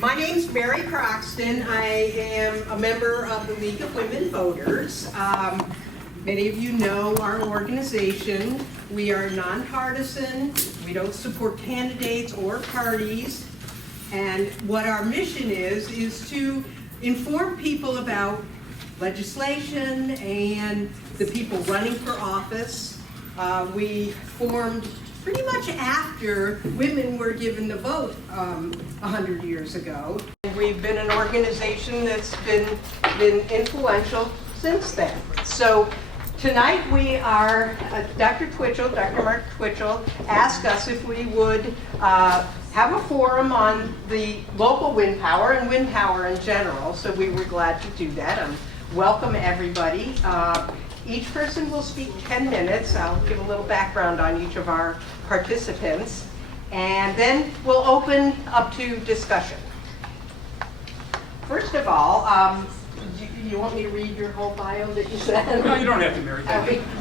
My name's Mary Croxton. I am a member of the League of Women Voters. Many of you know our organization. We are nonpartisan. We don't support candidates or parties. And what our mission is to inform people about legislation and the people running for office. We formed pretty much after women were given the vote 100 years ago. And we've been an organization that's been influential since then. So tonight we are, Dr. Mark Twitchell asked us if we would have a forum on the local wind power and wind power in general, so we were glad to do that. Welcome everybody. Each person will speak 10 minutes. I'll give a little background on each of our participants, and then we'll open up to discussion. First of all, you want me to read your whole bio that you said? No, you don't have to, Mary.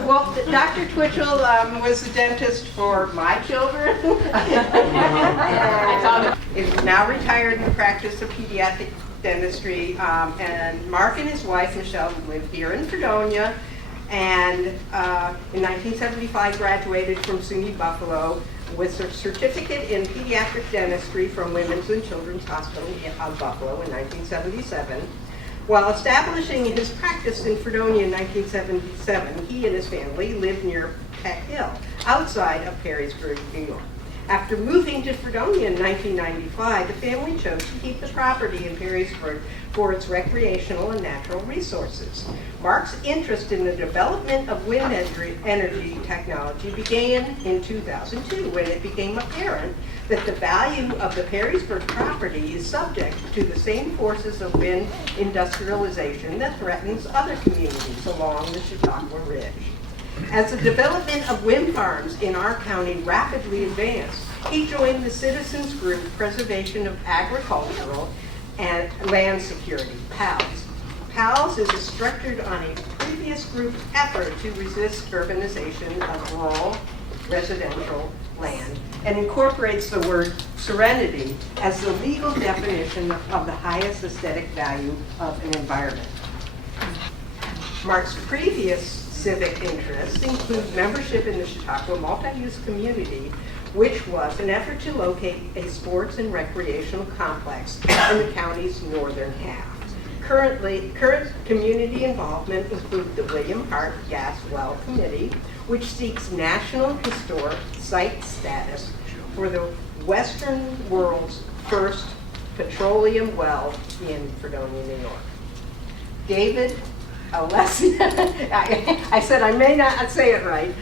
Well, Dr. Twitchell was the dentist for my children. Is now retired in the practice of pediatric dentistry. And Mark and his wife, Michelle, live here in Fredonia. And in 1975 graduated from SUNY Buffalo with a certificate in pediatric dentistry from Women's and Children's Hospital of Buffalo in 1977. While establishing his practice in Fredonia in 1977, he and his family lived near Peck Hill, outside of Perrysburg, New York. After moving to Fredonia in 1995, the family chose to keep the property in Perrysburg for its recreational and natural resources. Mark's interest in the development of wind energy technology began in 2002 when it became apparent that the value of the Perrysburg property is subject to the same forces of wind industrialization that threatens other communities along the Chautauqua Ridge. As the development of wind farms in our county rapidly advanced, he joined the citizens group Preservation of Agricultural and Land Security, PALS. PALS is structured on a previous group's effort to resist urbanization of rural residential land and incorporates the word serenity as the legal definition of the highest aesthetic value of an environment. Mark's previous civic interests include membership in the Chautauqua multi-use community, which was an effort to locate a sports and recreational complex in the county's northern half. Current community involvement includes the William Hart Gas Well Committee, which seeks national historic site status for the Western world's first petroleum well in Fredonia, New York. David Alessia, I said I may not say it right,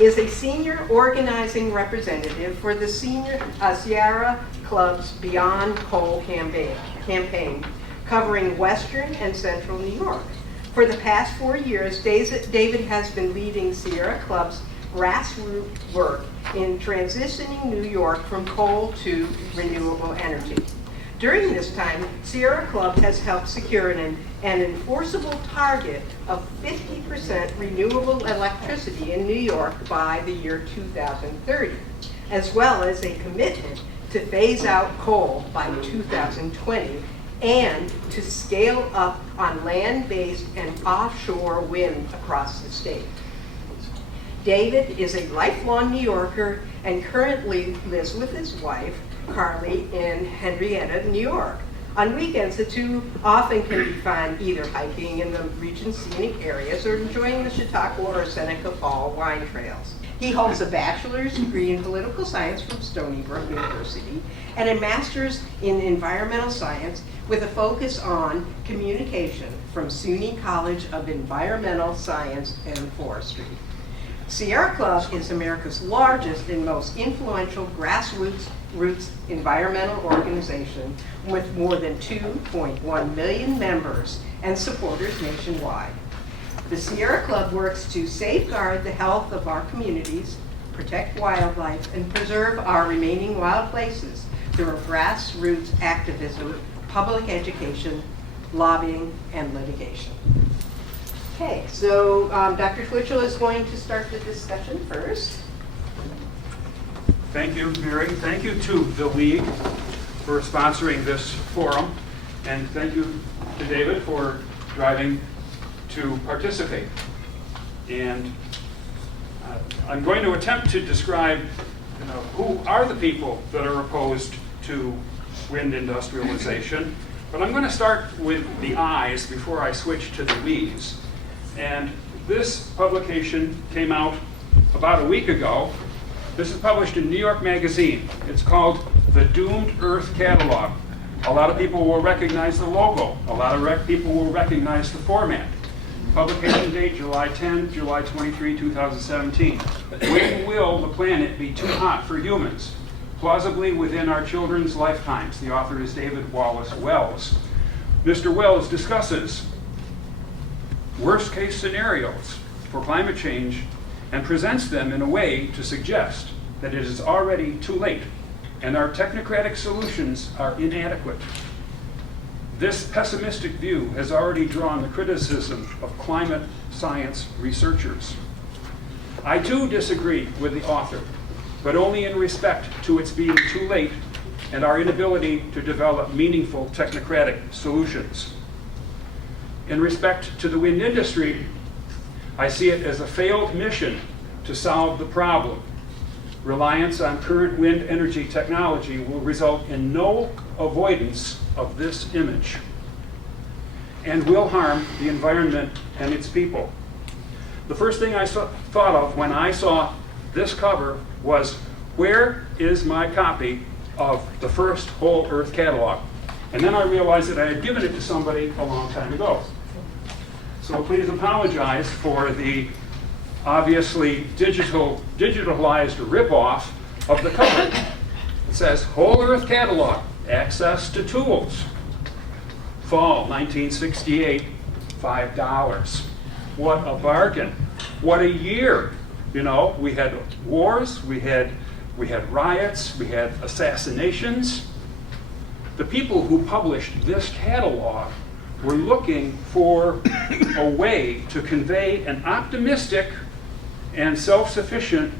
is a senior organizing representative for the Sierra Club's Beyond Coal campaign, covering Western and Central New York. For the past 4 years, David has been leading Sierra Club's grassroots work in transitioning New York from coal to renewable energy. During this time, Sierra Club has helped secure an enforceable target of 50% renewable electricity in New York by the year 2030, as well as a commitment to phase out coal by 2020 and to scale up on land-based and offshore wind across the state. David is a lifelong New Yorker and currently lives with his wife, Carly, in Henrietta, New York. On weekends, the two often can be found either hiking in the region's scenic areas or enjoying the Chautauqua or Seneca Fall wine trails. He holds a bachelor's degree in political science from Stony Brook University and a master's in environmental science with a focus on communication from SUNY College of Environmental Science and Forestry. Sierra Club is America's largest and most influential grassroots environmental organization with more than 2.1 million members and supporters nationwide. The Sierra Club works to safeguard the health of our communities, protect wildlife, and preserve our remaining wild places through grassroots activism, public education, lobbying, and litigation. Okay, so Dr. Twitchell is going to start the discussion first. Thank you, Mary. Thank you to the League for sponsoring this forum, and thank you to David for driving to participate. And I'm going to attempt to describe who are the people that are opposed to wind industrialization, but I'm going to start with the I's before I switch to the we's. And this publication came out about a week ago. This is published in New York Magazine. It's called The Doomed Earth Catalog. A lot of people will recognize the logo. A lot of people will recognize the format. Publication date, July 10, July 23, 2017. When will the planet be too hot for humans? Plausibly within our children's lifetimes. The author is David Wallace Wells. Mr. Wells discusses worst case scenarios for climate change and presents them in a way to suggest that it is already too late and our technocratic solutions are inadequate. This pessimistic view has already drawn the criticism of climate science researchers. I too disagree with the author, but only in respect to its being too late and our inability to develop meaningful technocratic solutions. In respect to the wind industry, I see it as a failed mission to solve the problem. Reliance on current wind energy technology will result in no avoidance of this image and will harm the environment and its people. The first thing I thought of when I saw this cover was, where is my copy of the first Whole Earth catalog? And then I realized that I had given it to somebody a long time ago. So please apologize for the obviously digitalized ripoff of the cover. It says, Whole Earth Catalog, Access to Tools. Fall 1968, $5. What a bargain. What a year. You know, we had wars, we had riots, we had assassinations. The people who published this catalog were looking for a way to convey an optimistic and self-sufficient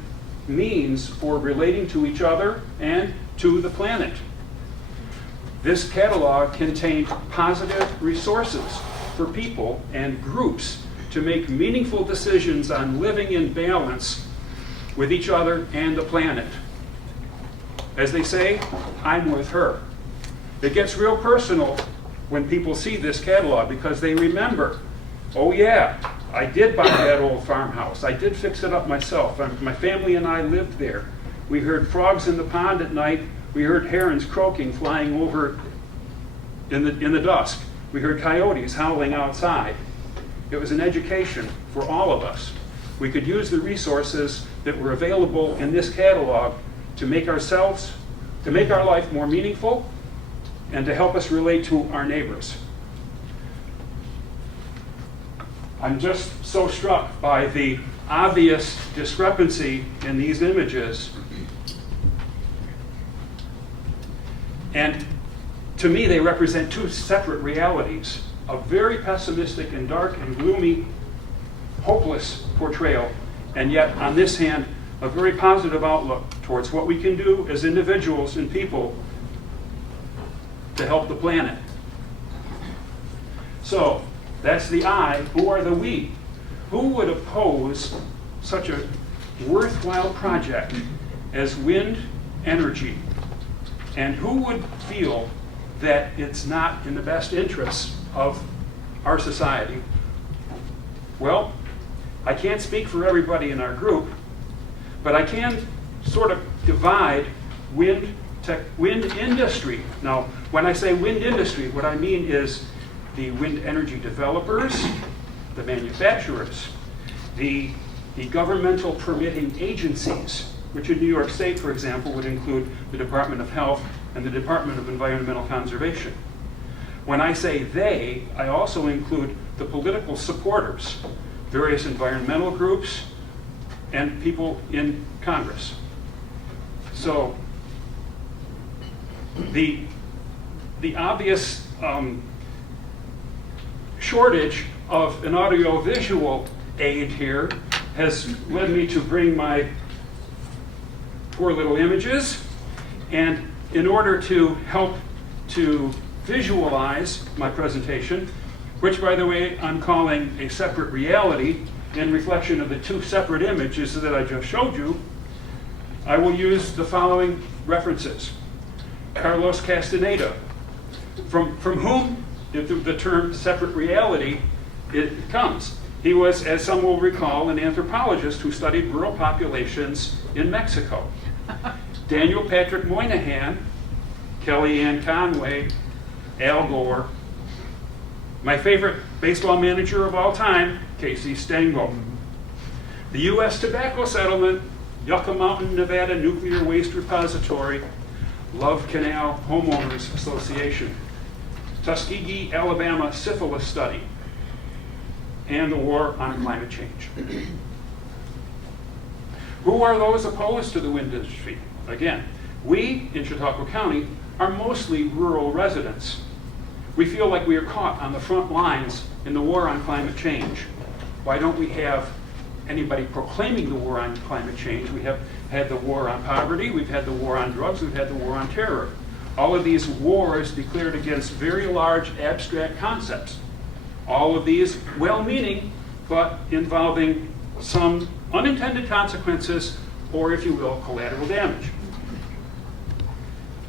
means for relating to each other and to the planet. This catalog contained positive resources for people and groups to make meaningful decisions on living in balance with each other and the planet. As they say, I'm with her. It gets real personal when people see this catalog because they remember, oh yeah, I did buy that old farmhouse. I did fix it up myself. My family and I lived there. We heard frogs in the pond at night. We heard herons croaking, flying over in the dusk. We heard coyotes howling outside. It was an education for all of us. We could use the resources that were available in this catalog to make our life more meaningful and to help us relate to our neighbors. I'm just so struck by the obvious discrepancy in these images. And to me, they represent two separate realities, a very pessimistic and dark and gloomy, hopeless portrayal, and yet, on this hand, a very positive outlook towards what we can do as individuals and people to help the planet. So, that's the I. Who are the we? Who would oppose such a worthwhile project as wind energy? And who would feel that it's not in the best interests of our society? Well, I can't speak for everybody in our group, but I can sort of divide wind industry. Now, when I say wind industry, what I mean is the wind energy developers, the manufacturers, the governmental permitting agencies, which in New York State, for example, would include the Department of Health and the Department of Environmental Conservation. When I say they, I also include the political supporters, various environmental groups, and people in Congress. So the obvious shortage of an audiovisual aid here has led me to bring my poor little images. And in order to help to visualize my presentation, which, by the way, I'm calling a separate reality in reflection of the two separate images that I just showed you, I will use the following references. Carlos Castaneda, from whom the term separate reality it comes. He was, as some will recall, an anthropologist who studied rural populations in Mexico. Daniel Patrick Moynihan, Kellyanne Conway, Al Gore, my favorite baseball manager of all time, Casey Stengel. The U.S. Tobacco Settlement, Yucca Mountain, Nevada Nuclear Waste Repository, Love Canal Homeowners Association, Tuskegee, Alabama Syphilis Study, and the War on Climate Change. Who are those opposed to the wind industry? Again, we in Chautauqua County are mostly rural residents. We feel like we are caught on the front lines in the war on climate change. Why don't we have anybody proclaiming the war on climate change? We have had the war on poverty, we've had the war on drugs, we've had the war on terror. All of these wars declared against very large abstract concepts. All of these well-meaning, but involving some unintended consequences, or if you will, collateral damage.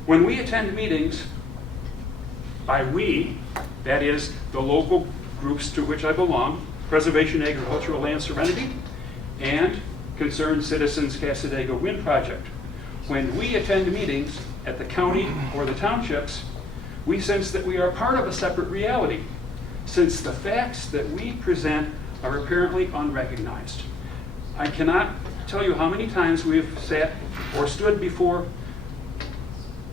When we attend meetings, by we, that is the local groups to which I belong, Preservation Agricultural Land Serenity, and Concerned Citizens Castaneda Wind Project. When we attend meetings at the county or the townships, we sense that we are part of a separate reality, since the facts that we present are apparently unrecognized. I cannot tell you how many times we've sat or stood before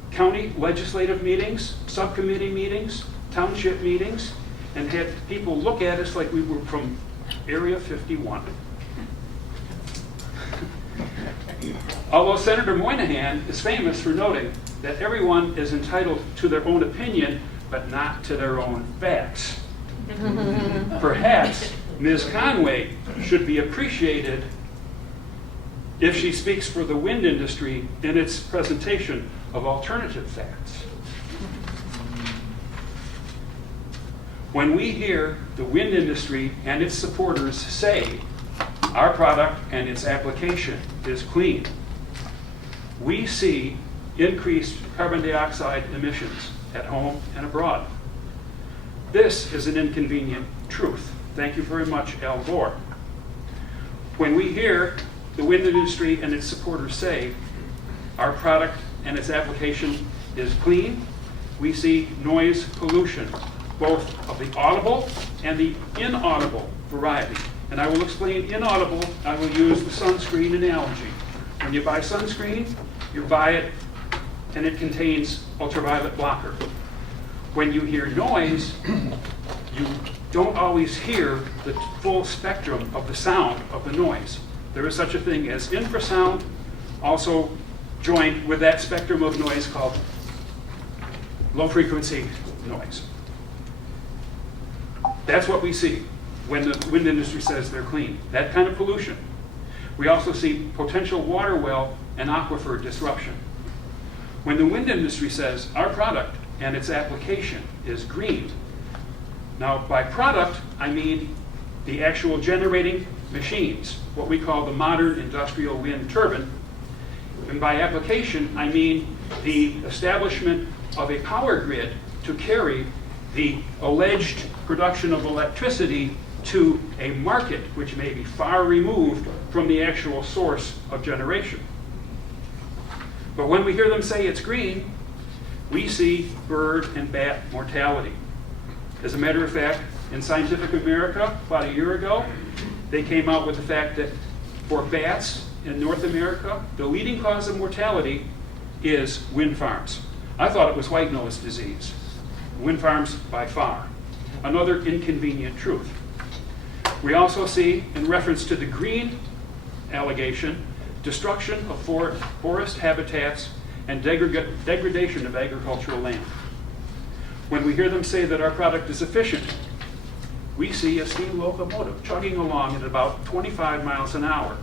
county legislative meetings, subcommittee meetings, township meetings, and had people look at us like we were from Area 51. Although Senator Moynihan is famous for noting that everyone is entitled to their own opinion, but not to their own facts. Perhaps Ms. Conway should be appreciated if she speaks for the wind industry in its presentation of alternative facts. When we hear the wind industry and its supporters say our product and its application is clean, we see increased carbon dioxide emissions at home and abroad. This is an inconvenient truth. Thank you very much, Al Gore. When we hear the wind industry and its supporters say our product and its application is clean, we see noise pollution, both of the audible and the inaudible variety. And I will explain inaudible. I will use the sunscreen analogy. When you buy sunscreen, you buy it and it contains ultraviolet blocker. When you hear noise, you don't always hear the full spectrum of the sound of the noise. There is such a thing as infrasound, also joined with that spectrum of noise called low frequency noise. That's what we see when the wind industry says they're clean, that kind of pollution. We also see potential water well and aquifer disruption. When the wind industry says our product and its application is green, now by product I mean the actual generating machines, what we call the modern industrial wind turbine, and by application I mean the establishment of a power grid to carry the alleged production of electricity to a market which may be far removed from the actual source of generation. But when we hear them say it's green, we see bird and bat mortality. As a matter of fact, in Scientific America, about a year ago, they came out with the fact that for bats in North America, the leading cause of mortality is wind farms. I thought it was white nose disease. Wind farms by far. Another inconvenient truth. We also see, in reference to the green allegation, destruction of forest habitats and degradation of agricultural land. When we hear them say that our product is efficient, we see a steam locomotive chugging along at about 25 miles an hour.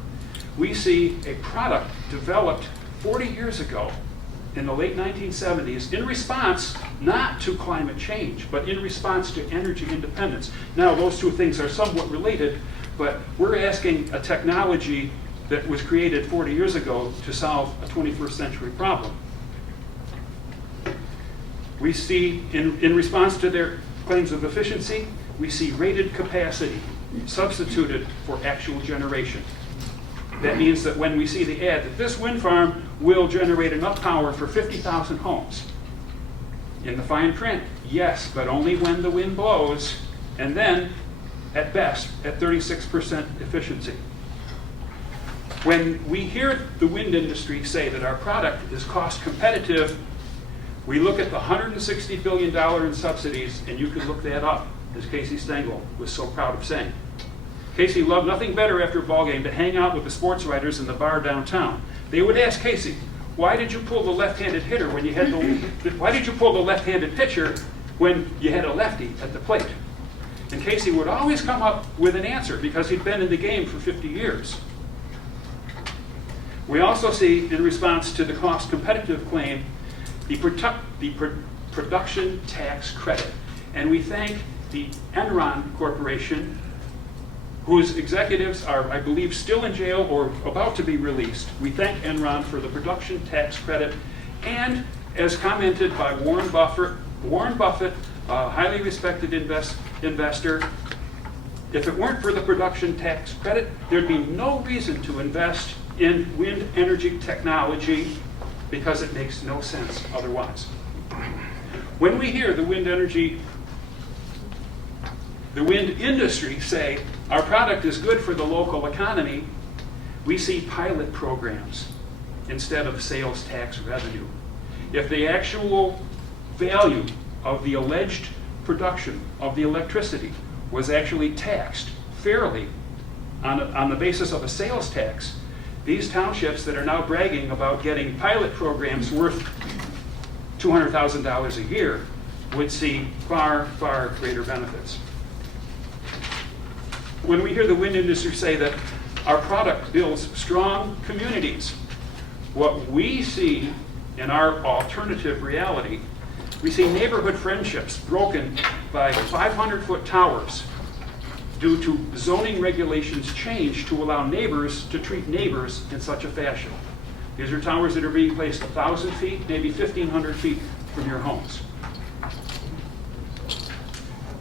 We see a product developed 40 years ago, in the late 1970s, in response not to climate change, but in response to energy independence. Now, those two things are somewhat related, but we're asking a technology that was created 40 years ago to solve a 21st century problem. We see, in response to their claims of efficiency, we see rated capacity substituted for actual generation. That means that when we see the ad that this wind farm will generate enough power for 50,000 homes, in the fine print, yes, but only when the wind blows, and then, at best, at 36% efficiency. When we hear the wind industry say that our product is cost competitive, we look at the $160 billion in subsidies, and you can look that up, as Casey Stengel was so proud of saying. Casey loved nothing better after a ball game to hang out with the sports writers in the bar downtown. They would ask Casey, why did you pull the left-handed hitter when you had why did you pull the left-handed pitcher when you had a lefty at the plate? And Casey would always come up with an answer because he'd been in the game for 50 years. We also see, in response to the cost competitive claim, the production tax credit. And we thank the Enron Corporation, whose executives are, I believe, still in jail or about to be released. We thank Enron for the production tax credit. And as commented by Warren Buffett, a highly respected investor, if it weren't for the production tax credit, there'd be no reason to invest in wind energy technology because it makes no sense otherwise. When we hear the wind industry say our product is good for the local economy, we see pilot programs instead of sales tax revenue. If the actual value of the alleged production of the electricity was actually taxed fairly on the basis of a sales tax, these townships that are now bragging about getting pilot programs worth $200,000 a year would see far, far greater benefits. When we hear the wind industry say that our product builds strong communities, what we see in our alternative reality, we see neighborhood friendships broken by 500-foot towers due to zoning regulations changed to allow neighbors to treat neighbors in such a fashion. These are towers that are being placed 1,000 feet, maybe 1,500 feet from your homes.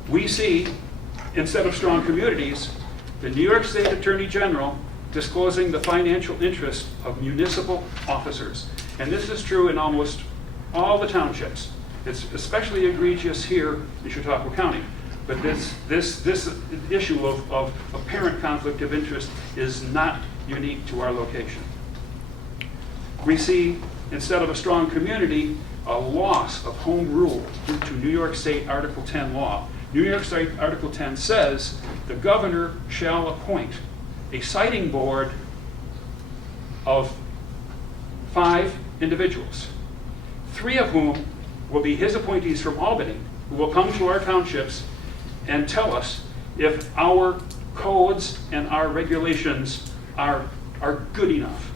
We see, instead of strong communities, the New York State Attorney General disclosing the financial interest of municipal officers. And this is true in almost all the townships. It's especially egregious here in Chautauqua County. But this issue of apparent conflict of interest is not unique to our location. We see, instead of a strong community, a loss of home rule due to New York State Article 10 law. New York State Article 10 says the governor shall appoint a siting board of 5 individuals, 3 of whom will be his appointees from Albany, who will come to our townships and tell us if our codes and our regulations are good enough.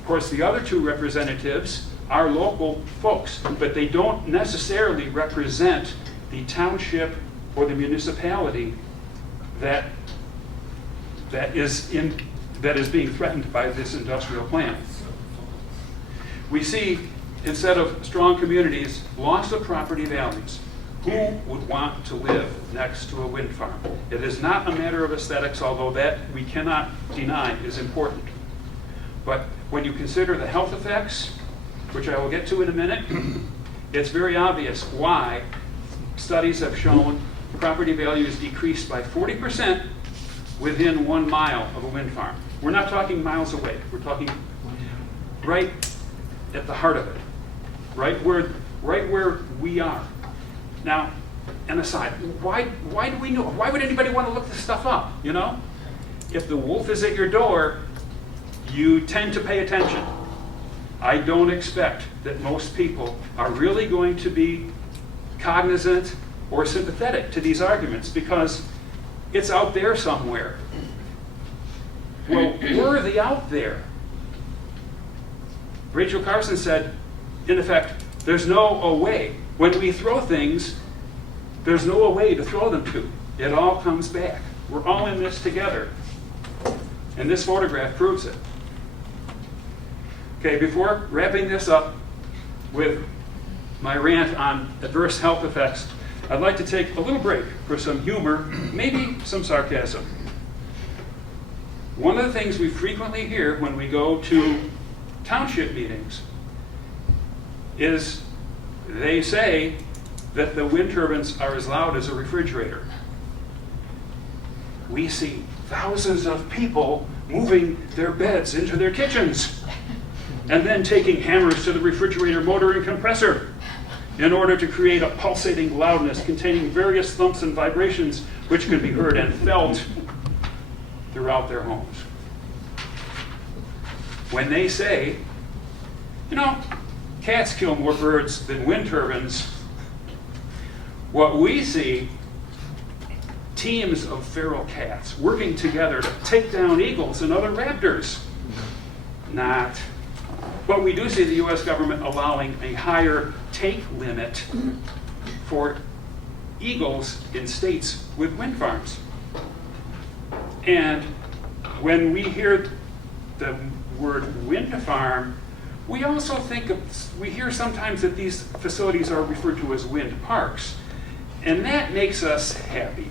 Of course, the other 2 representatives are local folks, but they don't necessarily represent the township or the municipality that is being threatened by this industrial plan. We see, instead of strong communities, loss of property values. Who would want to live next to a wind farm? It is not a matter of aesthetics, although that we cannot deny is important. But when you consider the health effects, which I will get to in a minute, it's very obvious why studies have shown property values decreased by 40% within 1 mile of a wind farm. We're not talking miles away. We're talking right at the heart of it, right where we are. Now, an aside, why do we know? Why would anybody want to look this stuff up, you know? If the wolf is at your door, you tend to pay attention. I don't expect that most people are really going to be cognizant or sympathetic to these arguments because it's out there somewhere. Well, we're the out there. Rachel Carson said, in effect, there's no way. When we throw things, there's no way to throw them to. It all comes back. We're all in this together. And this photograph proves it. Okay, before wrapping this up with my rant on adverse health effects, I'd like to take a little break for some humor, maybe some sarcasm. One of the things we frequently hear when we go to township meetings is they say that the wind turbines are as loud as a refrigerator. We see thousands of people moving their beds into their kitchens and then taking hammers to the refrigerator motor and compressor in order to create a pulsating loudness containing various thumps and vibrations which can be heard and felt throughout their homes. When they say, you know, cats kill more birds than wind turbines, what we see, teams of feral cats working together to take down eagles and other raptors. Not. But we do see the US government allowing a higher take limit for eagles in states with wind farms. And when we hear the word wind farm, we also we hear sometimes that these facilities are referred to as wind parks. And that makes us happy,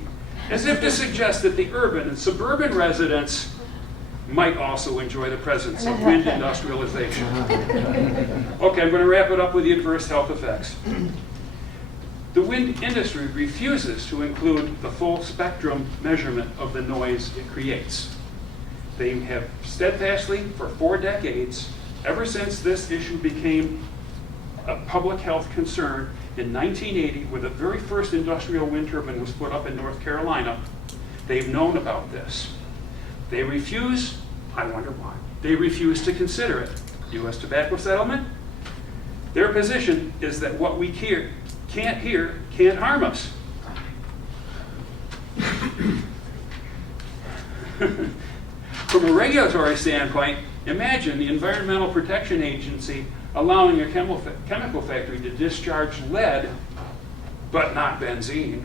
as if to suggest that the urban and suburban residents might also enjoy the presence of wind industrialization. Okay, I'm going to wrap it up with the adverse health effects. The wind industry refuses to include the full spectrum measurement of the noise it creates. They have steadfastly, for 4 decades, ever since this issue became a public health concern in 1980, when the very first industrial wind turbine was put up in North Carolina, they've known about this. They refuse, I wonder why, they refuse to consider it. U.S. tobacco settlement, their position is that what we can't hear can't harm us. From a regulatory standpoint, imagine the Environmental Protection Agency allowing a chemical factory to discharge lead, but not benzene.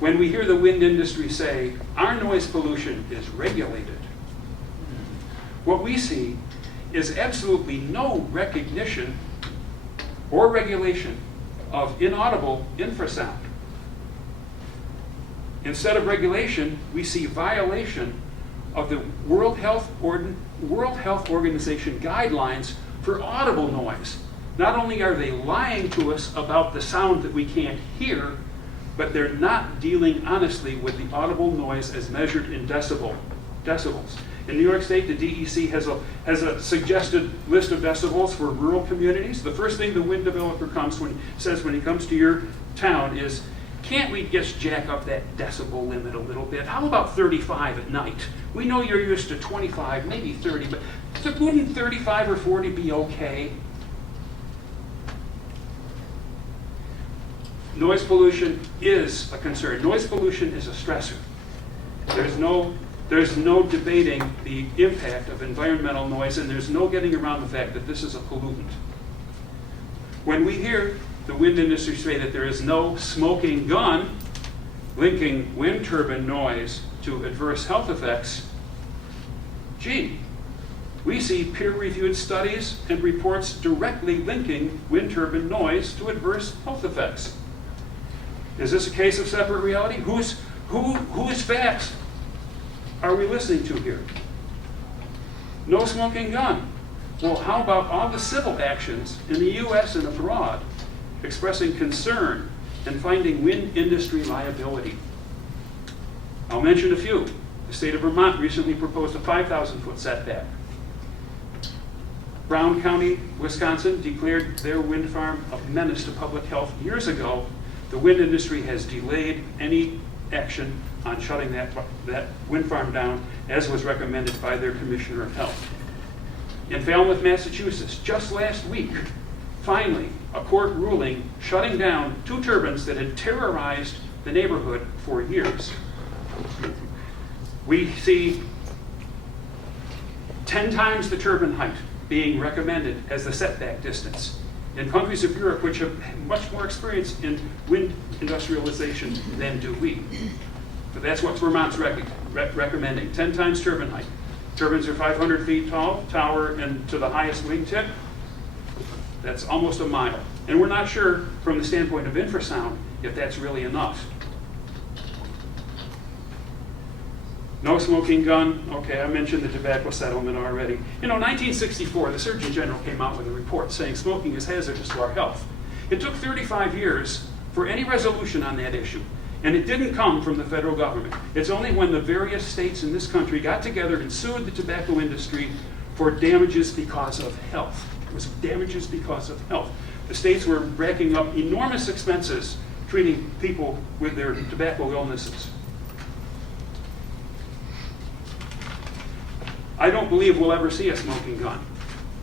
When we hear the wind industry say, our noise pollution is regulated, what we see is absolutely no recognition or regulation of inaudible infrasound. Instead of regulation, we see violation of the World Health Organization guidelines for audible noise. Not only are they lying to us about the sound that we can't hear, but they're not dealing honestly with the audible noise as measured in decibels. In New York State, the DEC has a suggested list of decibels for rural communities. The first thing the wind developer says when he comes to your town is, can't we just jack up that decibel limit a little bit? How about 35 at night? We know you're used to 25, maybe 30, but wouldn't 35 or 40 be okay? Noise pollution is a concern. Noise pollution is a stressor. There's no debating the impact of environmental noise, and there's no getting around the fact that this is a pollutant. When we hear the wind industry say that there is no smoking gun linking wind turbine noise to adverse health effects, gee, we see peer-reviewed studies and reports directly linking wind turbine noise to adverse health effects. Is this a case of separate reality? Whose facts are we listening to here? No smoking gun. Well, how about all the civil actions in the US and abroad expressing concern and finding wind industry liability? I'll mention a few. The state of Vermont recently proposed a 5,000-foot setback. Brown County, Wisconsin declared their wind farm a menace to public health years ago. The wind industry has delayed any action on shutting that wind farm down, as was recommended by their Commissioner of Health. In Falmouth, Massachusetts, just last week, finally, a court ruling shutting down 2 turbines that had terrorized the neighborhood for years. We see 10 times the turbine height being recommended as the setback distance. In countries of Europe, which have much more experience in wind industrialization than do we. But that's what Vermont's recommending, 10 times turbine height. Turbines are 500 feet tall, tower, and to the highest wingtip, that's almost a mile. And we're not sure, from the standpoint of infrasound, if that's really enough. No smoking gun. Okay, I mentioned the tobacco settlement already. 1964, the Surgeon General came out with a report saying smoking is hazardous to our health. It took 35 years for any resolution on that issue. And it didn't come from the federal government. It's only when the various states in this country got together and sued the tobacco industry for damages because of health. It was damages because of health. The states were racking up enormous expenses treating people with their tobacco illnesses. I don't believe we'll ever see a smoking gun.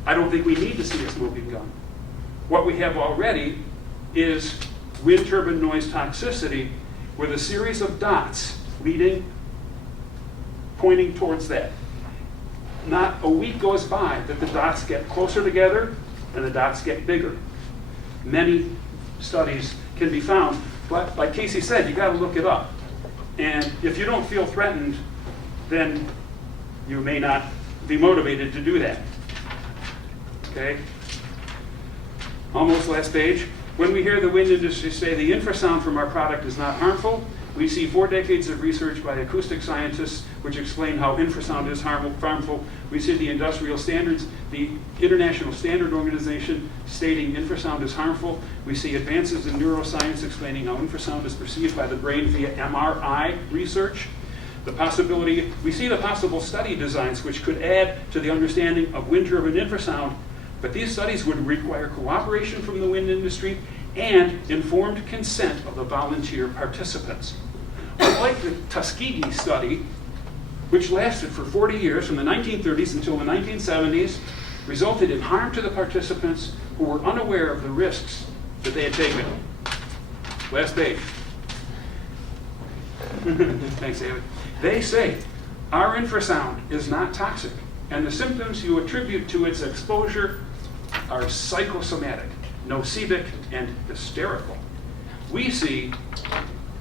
I don't think we need to see a smoking gun. What we have already is wind turbine noise toxicity with a series of dots pointing towards that. Not a week goes by that the dots get closer together and the dots get bigger. Many studies can be found, but like Casey said, you got to look it up. And if you don't feel threatened, then you may not be motivated to do that. Okay? Almost last page. When we hear the wind industry say the infrasound from our product is not harmful, we see 4 decades of research by acoustic scientists which explain how infrasound is harmful. We see the industrial standards, the International Standard Organization stating infrasound is harmful. We see advances in neuroscience explaining how infrasound is perceived by the brain via MRI research. We see the possible study designs which could add to the understanding of wind turbine infrasound, but these studies would require cooperation from the wind industry and informed consent of the volunteer participants. Unlike the Tuskegee study, which lasted for 40 years, from the 1930s until the 1970s, resulted in harm to the participants who were unaware of the risks that they had taken. Last page. Thanks, David. They say our infrasound is not toxic, and the symptoms you attribute to its exposure are psychosomatic, nocivic, and hysterical. We see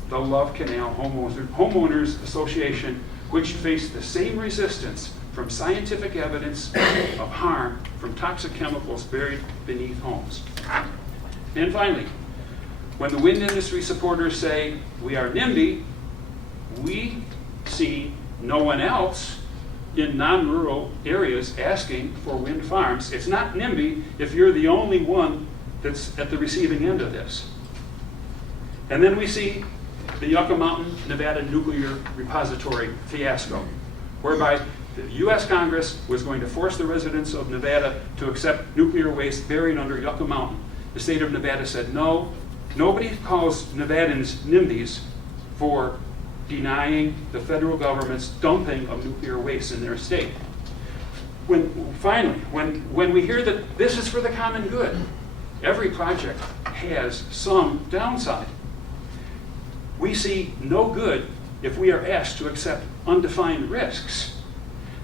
the Love Canal Homeowners Association, which faced the same resistance from scientific evidence of harm from toxic chemicals buried beneath homes. And finally, when the wind industry supporters say we are NIMBY, we see no one else in non-rural areas asking for wind farms. It's not NIMBY if you're the only one that's at the receiving end of this. And then we see the Yucca Mountain, Nevada nuclear repository fiasco, whereby the US Congress was going to force the residents of Nevada to accept nuclear waste buried under Yucca Mountain. The state of Nevada said no. Nobody calls Nevadans NIMBYs for denying the federal government's dumping of nuclear waste in their state. When we hear that this is for the common good, every project has some downside. We see no good if we are asked to accept undefined risks.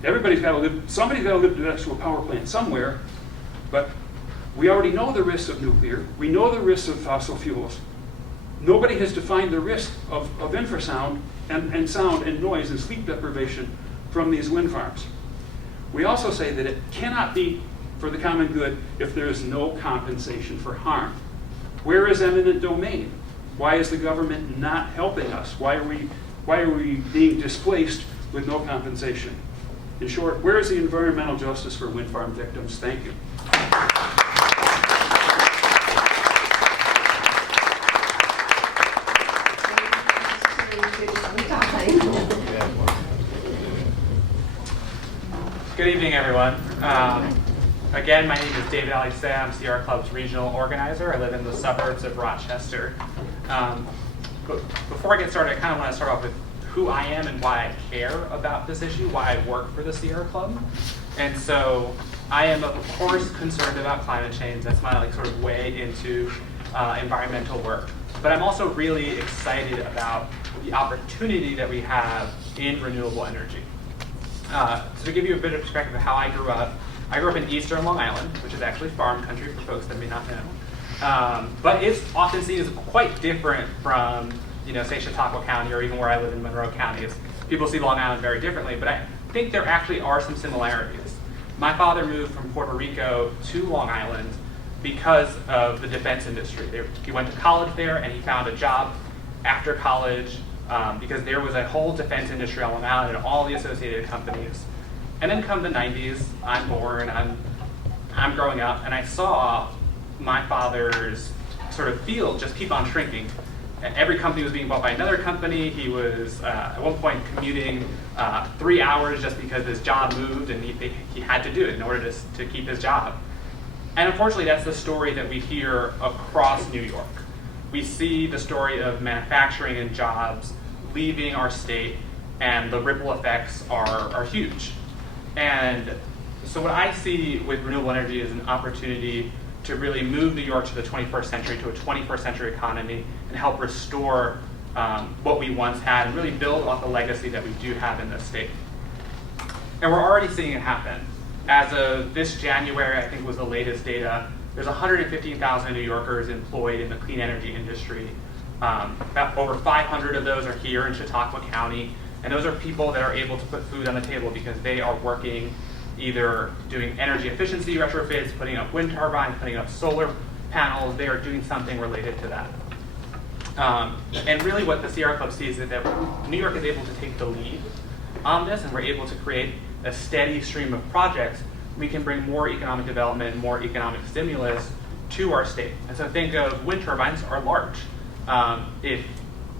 Somebody's got to live next to a power plant somewhere, but we already know the risks of nuclear. We know the risks of fossil fuels. Nobody has defined the risk of infrasound and sound and noise and sleep deprivation from these wind farms. We also say that it cannot be for the common good if there is no compensation for harm. Where is eminent domain? Why is the government not helping us? Why are we being displaced with no compensation? In short, where is the environmental justice for wind farm victims? Thank you. Good evening, everyone. Again, my name is David Alexei. I'm Sierra Club's regional organizer. I live in the suburbs of Rochester. But before I get started, I kind of want to start off with who I am and why I care about this issue, why I work for the Sierra Club. And so I am, of course, concerned about climate change. That's my sort of way into environmental work. But I'm also really excited about the opportunity that we have in renewable energy. So to give you a bit of perspective of how I grew up, I grew up in eastern Long Island, which is actually farm country for folks that may not know. But it's often seen as quite different from, say Chautauqua County or even where I live in Monroe County. People see Long Island very differently, but I think there actually are some similarities. My father moved from Puerto Rico to Long Island because of the defense industry. He went to college there and he found a job after college because there was a whole defense industry on Long Island and all the associated companies. And then come the 90s, I'm born, I'm growing up, and I saw my father's sort of field just keep on shrinking. Every company was being bought by another company. He was at one point commuting 3 hours just because his job moved and he had to do it in order to keep his job. And unfortunately, that's the story that we hear across New York. We see the story of manufacturing and jobs leaving our state, and the ripple effects are huge. And so what I see with renewable energy is an opportunity to really move New York to the 21st century, to a 21st century economy, and help restore what we once had and really build off the legacy that we do have in this state. And we're already seeing it happen. As of this January, I think was the latest data, there's 115,000 New Yorkers employed in the clean energy industry. About over 500 of those are here in Chautauqua County, and those are people that are able to put food on the table because they are working either doing energy efficiency retrofits, putting up wind turbines, putting up solar panels. They are doing something related to that. And really what the Sierra Club sees is that New York is able to take the lead on this, and we're able to create a steady stream of projects. We can bring more economic development, more economic stimulus to our state. And so think of wind turbines are large. If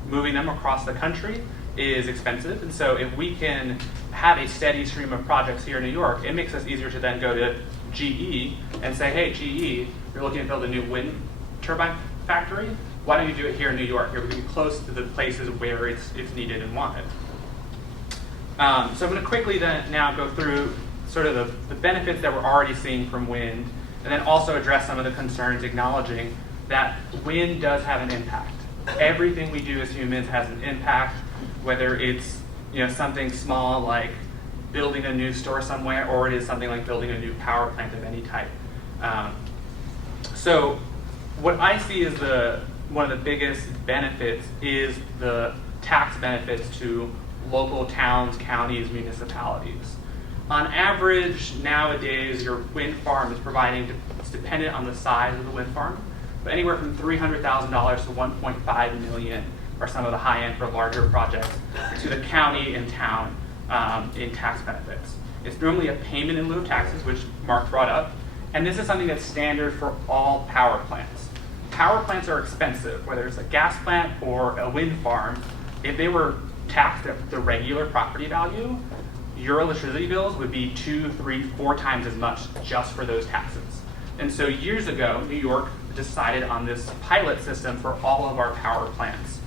moving them across the country is expensive, and so if we can have a steady stream of projects here in New York, it makes us easier to then go to GE and say, hey, GE, you're looking to build a new wind turbine factory. Why don't you do it here in New York? Here we can be close to the places where it's needed and wanted. So I'm going to quickly then now go through sort of the benefits that we're already seeing from wind, and then also address some of the concerns, acknowledging that wind does have an impact. Everything we do as humans has an impact, whether it's something small like building a new store somewhere, or it is something like building a new power plant of any type. So what I see as one of the biggest benefits is the tax benefits to local towns, counties, municipalities. On average, nowadays, your wind farm is providing, it's dependent on the size of the wind farm, but anywhere from $300,000 to $1.5 million are some of the high-end for larger projects to the county and town in tax benefits. It's normally a payment in lieu of taxes, which Mark brought up, and this is something that's standard for all power plants. Power plants are expensive, whether it's a gas plant or a wind farm. If they were taxed at the regular property value, your electricity bills would be 2, 3, 4 times as much just for those taxes. And so years ago, New York decided on this pilot system for all of our power plants.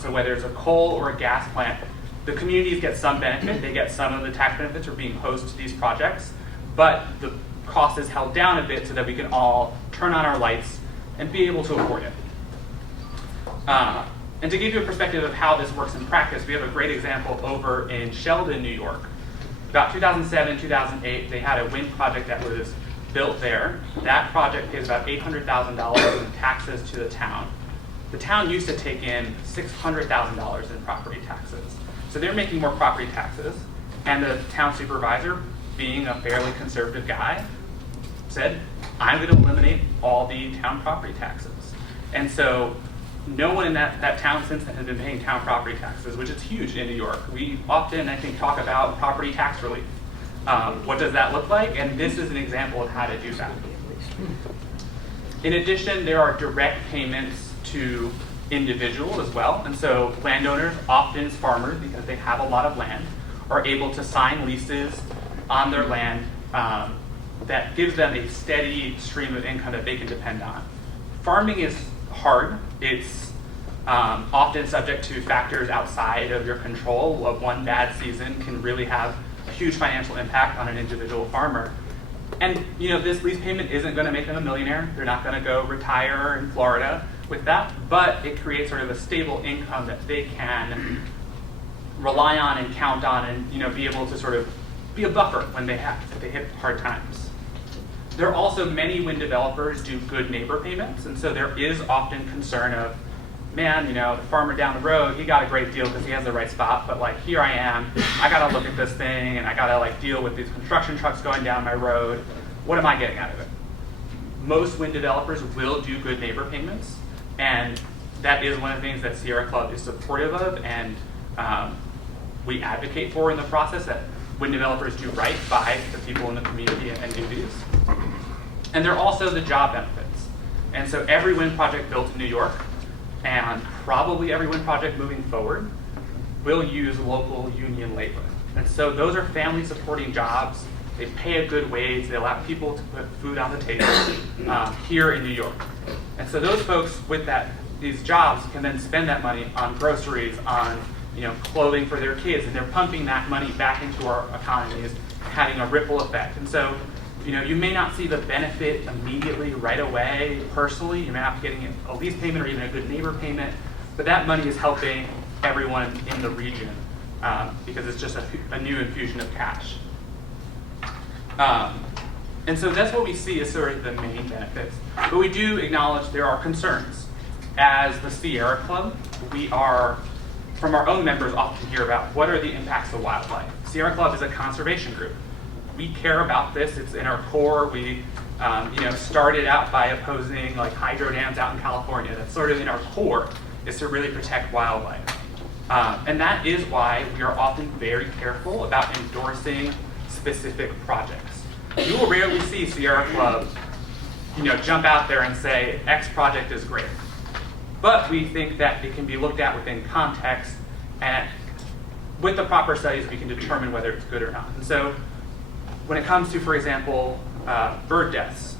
So whether it's a coal or a gas plant, the communities get some benefit. They get some of the tax benefits for being host to these projects, but the cost is held down a bit so that we can all turn on our lights and be able to afford it. And to give you a perspective of how this works in practice, we have a great example over in Sheldon, New York. About 2007, 2008, they had a wind project that was built there. That project pays about $800,000 in taxes to the town. The town used to take in $600,000 in property taxes. So they're making more property taxes, and the town supervisor, being a fairly conservative guy, said, I'm going to eliminate all the town property taxes. And so no one in that town since then has been paying town property taxes, which is huge in New York. We often, I think, talk about property tax relief. What does that look like? And this is an example of how to do that. In addition, there are direct payments to individuals as well. And so landowners, often farmers, because they have a lot of land, are able to sign leases on their land that gives them a steady stream of income that they can depend on. Farming is hard. It's often subject to factors outside of your control. One bad season can really have a huge financial impact on an individual farmer. And this lease payment isn't going to make them a millionaire. They're not going to go retire in Florida with that, but it creates sort of a stable income that they can rely on and count on, and be able to sort of be a buffer when if they hit hard times. There are also many wind developers do good neighbor payments, and so there is often concern of, man, you know, the farmer down the road, he got a great deal because he has the right spot, but like here I am, I gotta look at this thing and I gotta like deal with these construction trucks going down my road. What am I getting out of it? Most wind developers will do good neighbor payments, and that is one of the things that Sierra Club is supportive of, and we advocate for in the process, that wind developers do right by the people in the community and do these. And there are also the job benefits. And so every wind project built in New York, and probably every wind project moving forward, will use local union labor. And so those are family supporting jobs. They pay a good wage. They allow people to put food on the table here in New York. And so those folks with these jobs can then spend that money on groceries, on clothing for their kids, and they're pumping that money back into our economies, having a ripple effect. And so, you may not see the benefit immediately right away personally. You may not be getting a lease payment or even a good neighbor payment, but that money is helping everyone in the region because it's just a new infusion of cash. And so that's what we see as sort of the main benefits. But we do acknowledge there are concerns. As the Sierra Club, we are, from our own members, often hear about what are the impacts of wildlife. Sierra Club is a conservation group. We care about this. It's in our core. We started out by opposing like hydro dams out in California. That's sort of in our core, is to really protect wildlife. And that is why we are often very careful about endorsing specific projects. You will rarely see Sierra Club jump out there and say, X project is great. But we think that it can be looked at within context, and with the proper studies, we can determine whether it's good or not. And so when it comes to, for example, bird deaths,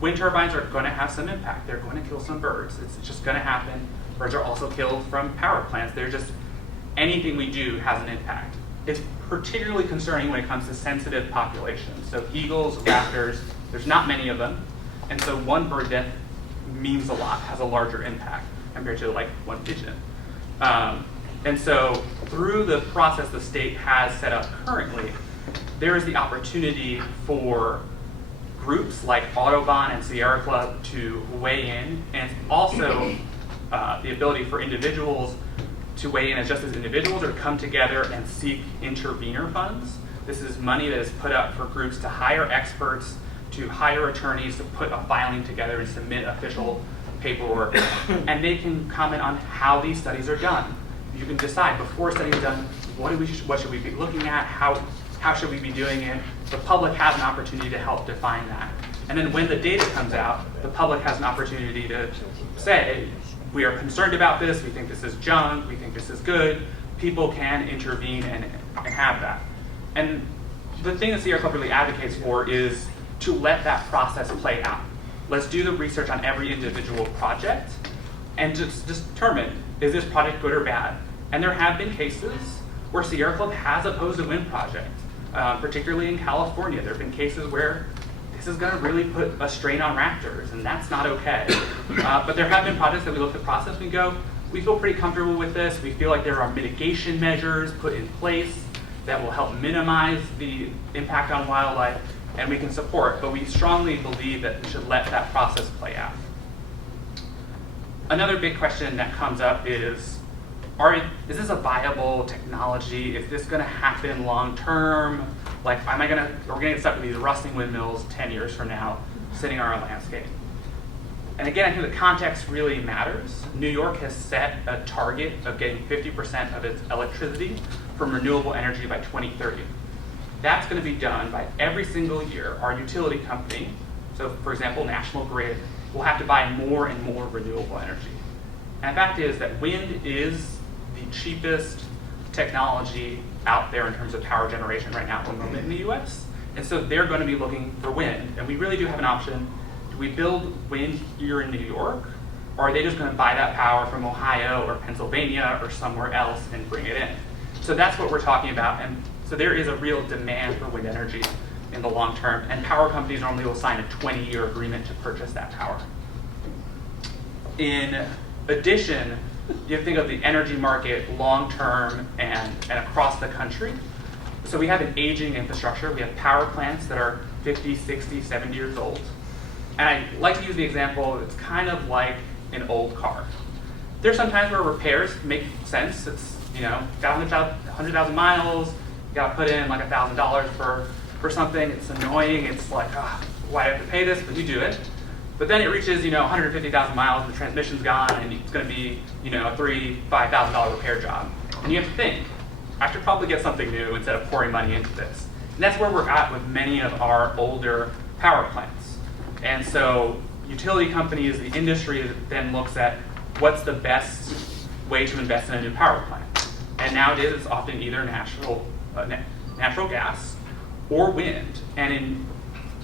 wind turbines are going to have some impact. They're going to kill some birds. It's just going to happen. Birds are also killed from power plants. Anything we do has an impact. It's particularly concerning when it comes to sensitive populations. So eagles, raptors, there's not many of them. And so one bird death means a lot, has a larger impact compared to like one pigeon. And so through the process the state has set up currently, there is the opportunity for groups like Audubon and Sierra Club to weigh in, and also the ability for individuals to weigh in as just as individuals, or come together and seek intervenor funds. This is money that is put up for groups to hire experts, to hire attorneys to put a filing together and submit official paperwork, and they can comment on how these studies are done. You can decide before a study is done, what should we be looking at, how should we be doing it. The public has an opportunity to help define that. And then when the data comes out, the public has an opportunity to say, we are concerned about this, we think this is junk, we think this is good. People can intervene and have that. And the thing that Sierra Club really advocates for is to let that process play out. Let's do the research on every individual project and just determine, is this project good or bad? And there have been cases where Sierra Club has opposed a wind project, particularly in California. There have been cases where this is going to really put a strain on raptors, and that's not okay. But there have been projects that we look at the process and go, we feel pretty comfortable with this. We feel like there are mitigation measures put in place that will help minimize the impact on wildlife, and we can support, but we strongly believe that we should let that process play out. Another big question that comes up is this a viable technology? Is this going to happen long term? Like, we're going to get stuck with these rusting windmills 10 years from now, sitting on our landscape. And again, I think the context really matters. New York has set a target of getting 50% of its electricity from renewable energy by 2030. That's going to be done by every single year. Our utility company, so for example, National Grid, will have to buy more and more renewable energy. And the fact is that wind is the cheapest technology out there in terms of power generation right now at the moment in the US. And so they're going to be looking for wind. And we really do have an option. Do we build wind here in New York? Or are they just going to buy that power from Ohio or Pennsylvania or somewhere else and bring it in? So that's what we're talking about. And so there is a real demand for wind energy in the long term. And power companies normally will sign a 20-year agreement to purchase that power. In addition, you have to think of the energy market long-term and across the country. So we have an aging infrastructure. We have power plants that are 50, 60, 70 years old. And I like to use the example, it's kind of like an old car. There's some times where repairs make sense. It's, got 100,000 miles, you gotta put in like $1,000 for something. It's annoying, it's like, why do I have to pay this? But you do it. But then it reaches, 150,000 miles, and the transmission's gone, and it's gonna be, a $3,000, $5,000 repair job. And you have to think, I should probably get something new instead of pouring money into this. And that's where we're at with many of our older power plants. And so utility companies, the industry then looks at what's the best way to invest in a new power plant. And nowadays it's often either natural gas or wind. And in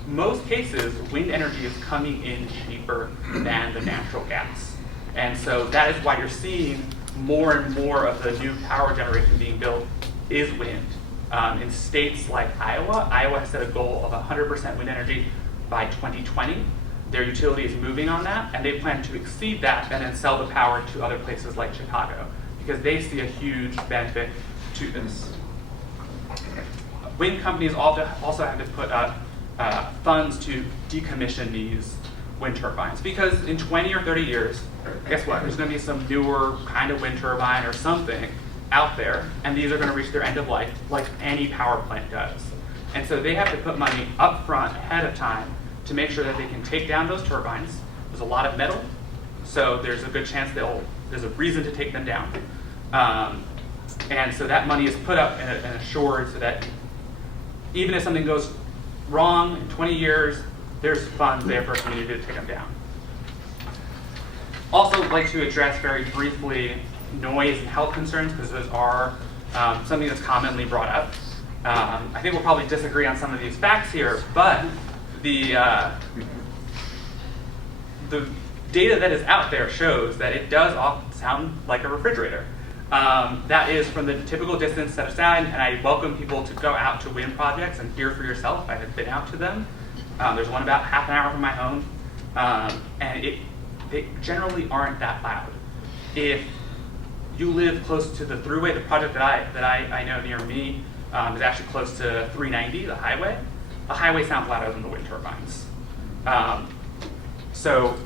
most cases, wind energy is coming in cheaper than the natural gas. And so that is why you're seeing more and more of the new power generation being built is wind. In states like Iowa has set a goal of 100% wind energy by 2020. Their utility is moving on that, and they plan to exceed that and then sell the power to other places like Chicago, because they see a huge benefit to this. Wind companies also have to put up funds to decommission these wind turbines, because in 20 or 30 years, guess what? There's going to be some newer kind of wind turbine or something out there, and these are going to reach their end of life like any power plant does. And so they have to put money up front ahead of time to make sure that they can take down those turbines. There's a lot of metal, so there's a good chance there's a reason to take them down. And so that money is put up and assured so that even if something goes wrong in 20 years, there's funds there for a community to take them down. Also, I'd like to address very briefly noise and health concerns, because those are something that's commonly brought up. I think we'll probably disagree on some of these facts here, but the data that is out there shows that it does often sound like a refrigerator. That is from the typical distance set aside, and I welcome people to go out to wind projects and hear for yourself. I have been out to them. There's one about half an hour from my home, and they generally aren't that loud. If you live close to the thruway, the project that I know near me is actually close to 390, the highway. The highway sounds louder than the wind turbines. So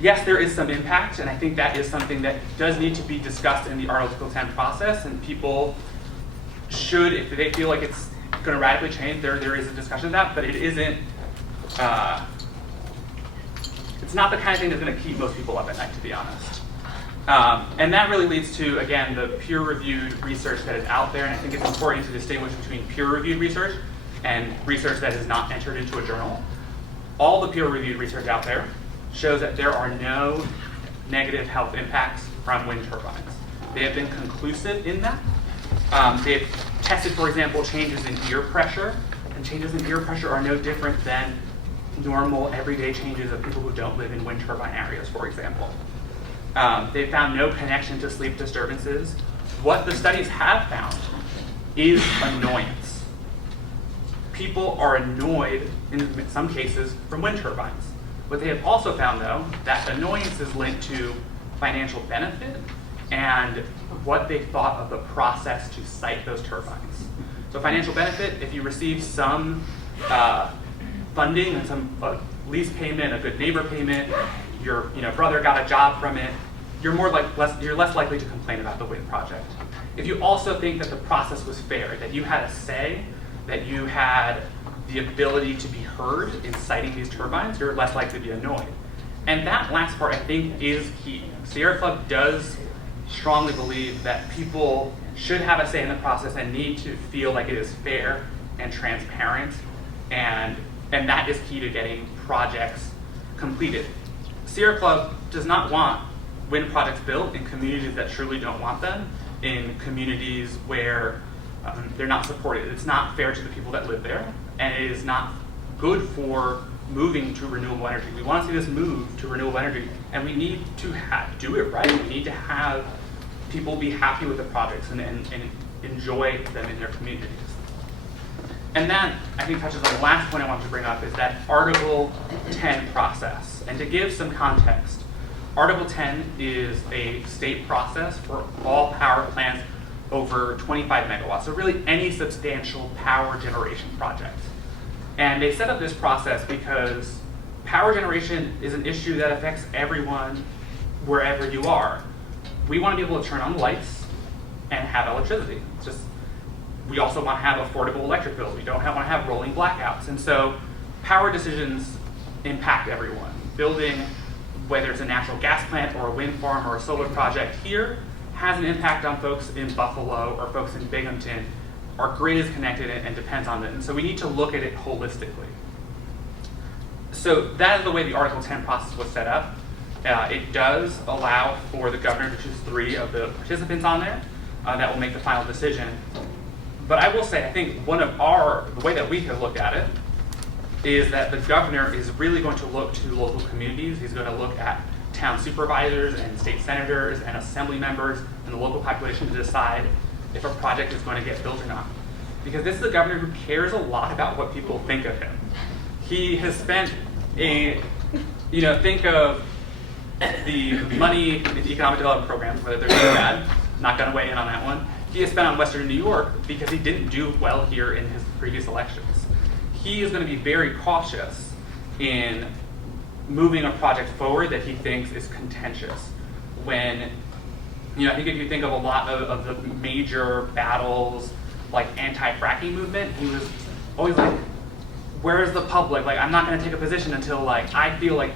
yes, there is some impact, and I think that is something that does need to be discussed in the Article 10 process, and people should, if they feel like it's going to radically change, there is a discussion of that, but it isn't, it's not the kind of thing that's going to keep most people up at night, to be honest. And that really leads to, again, the peer-reviewed research that is out there, and I think it's important to distinguish between peer-reviewed research and research that is not entered into a journal. All the peer-reviewed research out there shows that there are no negative health impacts from wind turbines. They have been conclusive in that. They've tested, for example, changes in ear pressure, and changes in ear pressure are no different than normal everyday changes of people who don't live in wind turbine areas, for example. They found no connection to sleep disturbances. What the studies have found is annoyance. People are annoyed, in some cases, from wind turbines. What they have also found, though, that annoyance is linked to financial benefit and what they thought of the process to site those turbines. So financial benefit, if you receive some funding and some lease payment, a good neighbor payment, your brother got a job from it, you're less likely to complain about the wind project. If you also think that the process was fair, that you had a say, that you had the ability to be heard in siting these turbines, you're less likely to be annoyed. And that last part, I think, is key. Sierra Club does strongly believe that people should have a say in the process and need to feel like it is fair and transparent, and that is key to getting projects completed. Sierra Club does not want wind projects built in communities that truly don't want them, in communities where they're not supported. It's not fair to the people that live there, and it is not good for moving to renewable energy. We want to see this move to renewable energy, and we need to do it right. We need to have people be happy with the projects and enjoy them in their communities. And that, I think, touches on the last point I want to bring up, is that Article 10 process. And to give some context, Article 10 is a state process for all power plants over 25 megawatts, so really any substantial power generation project. And they set up this process because power generation is an issue that affects everyone wherever you are. We want to be able to turn on the lights and have electricity. It's just, we also want to have affordable electric bills. We don't want to have rolling blackouts. And so power decisions impact everyone. Building, whether it's a natural gas plant or a wind farm or a solar project here, has an impact on folks in Buffalo or folks in Binghamton. Our grid is connected and depends on it. And so we need to look at it holistically. So that is the way the Article 10 process was set up. It does allow for the governor to choose 3 of the participants on there that will make the final decision. But I will say, I think the way that we have looked at it is that the governor is really going to look to local communities. He's going to look at town supervisors and state senators and assembly members and the local population to decide if a project is going to get built or not. Because this is a governor who cares a lot about what people think of him. He has spent think of the money in the economic development programs, whether they're good or bad, not going to weigh in on that one. He has spent on Western New York because he didn't do well here in his previous elections. He is going to be very cautious in moving a project forward that he thinks is contentious. When, I think if you think of a lot of the major battles, like anti-fracking movement, he was always like, where's the public? Like, I'm not going to take a position until like I feel like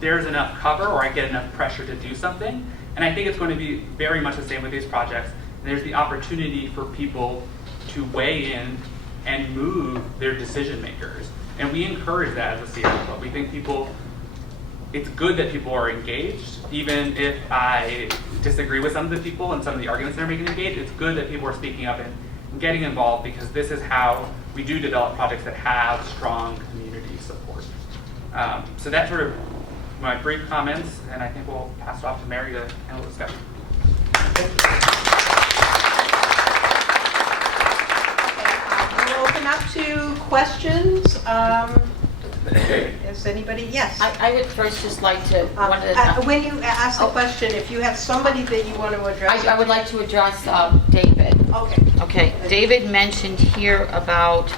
there's enough cover or I get enough pressure to do something. And I think it's going to be very much the same with these projects. And there's the opportunity for people to weigh in and move their decision makers. And we encourage that as a Sierra Club. We think it's good that people are engaged, even if I disagree with some of the people and some of the arguments they're making engaged. It's good that people are speaking up and getting involved, because this is how we do develop projects that have strong community support. So that's sort of my brief comments, and I think we'll pass it off to Mary to handle the discussion. We'll open up to questions. Is anybody? Yes. I would first just like to. When you ask the question, if you have somebody that you want to address. I would like to address David. Okay. Okay. David mentioned here about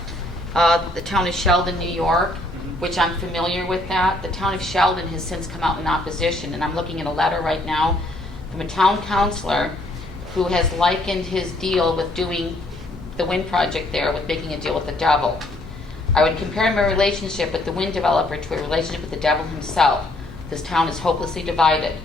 the town of Sheldon, New York, which I'm familiar with that. The town of Sheldon has since come out in opposition, and I'm looking at a letter right now from a town councilor who has likened his deal with doing the wind project there with making a deal with the devil. I would compare my relationship with the wind developer to a relationship with the devil himself. This town is hopelessly divided.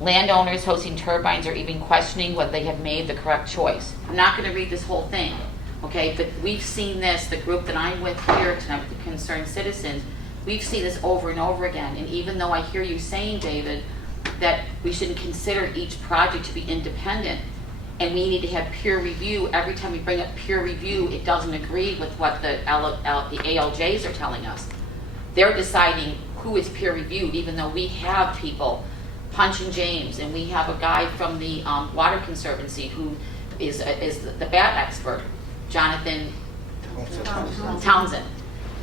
Landowners hosting turbines are even questioning whether they have made the correct choice. I'm not going to read this whole thing, okay? But we've seen this, the group that I'm with here tonight, with the concerned citizens, we've seen this over and over again. And even though I hear you saying, David, that we shouldn't consider each project to be independent, and we need to have peer review. Every time we bring up peer review, it doesn't agree with what the ALJs are telling us. They're deciding who is peer reviewed, even though we have people, Punch and James, and we have a guy from the Water Conservancy who is the bat expert, Jonathan Townsend.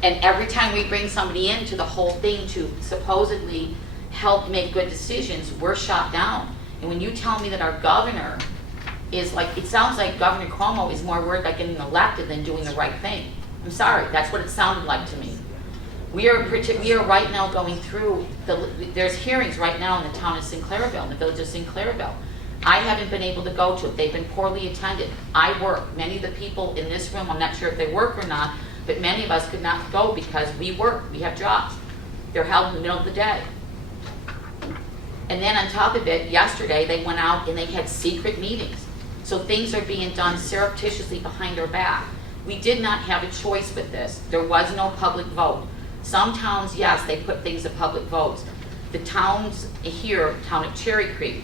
And every time we bring somebody into the whole thing to supposedly help make good decisions, we're shot down. And when you tell me that our governor is like, it sounds like Governor Cuomo is more worried about getting elected than doing the right thing. I'm sorry, that's what it sounded like to me. We are right now going through, there's hearings right now in the town of Sinclairville, in the village of Sinclairville. I haven't been able to go to it. They've been poorly attended. I work. Many of the people in this room, I'm not sure if they work or not, but many of us could not go because we work, we have jobs. They're held in the middle of the day. And then on top of it, yesterday they went out and they had secret meetings. So things are being done surreptitiously behind our back. We did not have a choice with this. There was no public vote. Some towns, yes, they put things to public votes. The towns here, town of Cherry Creek,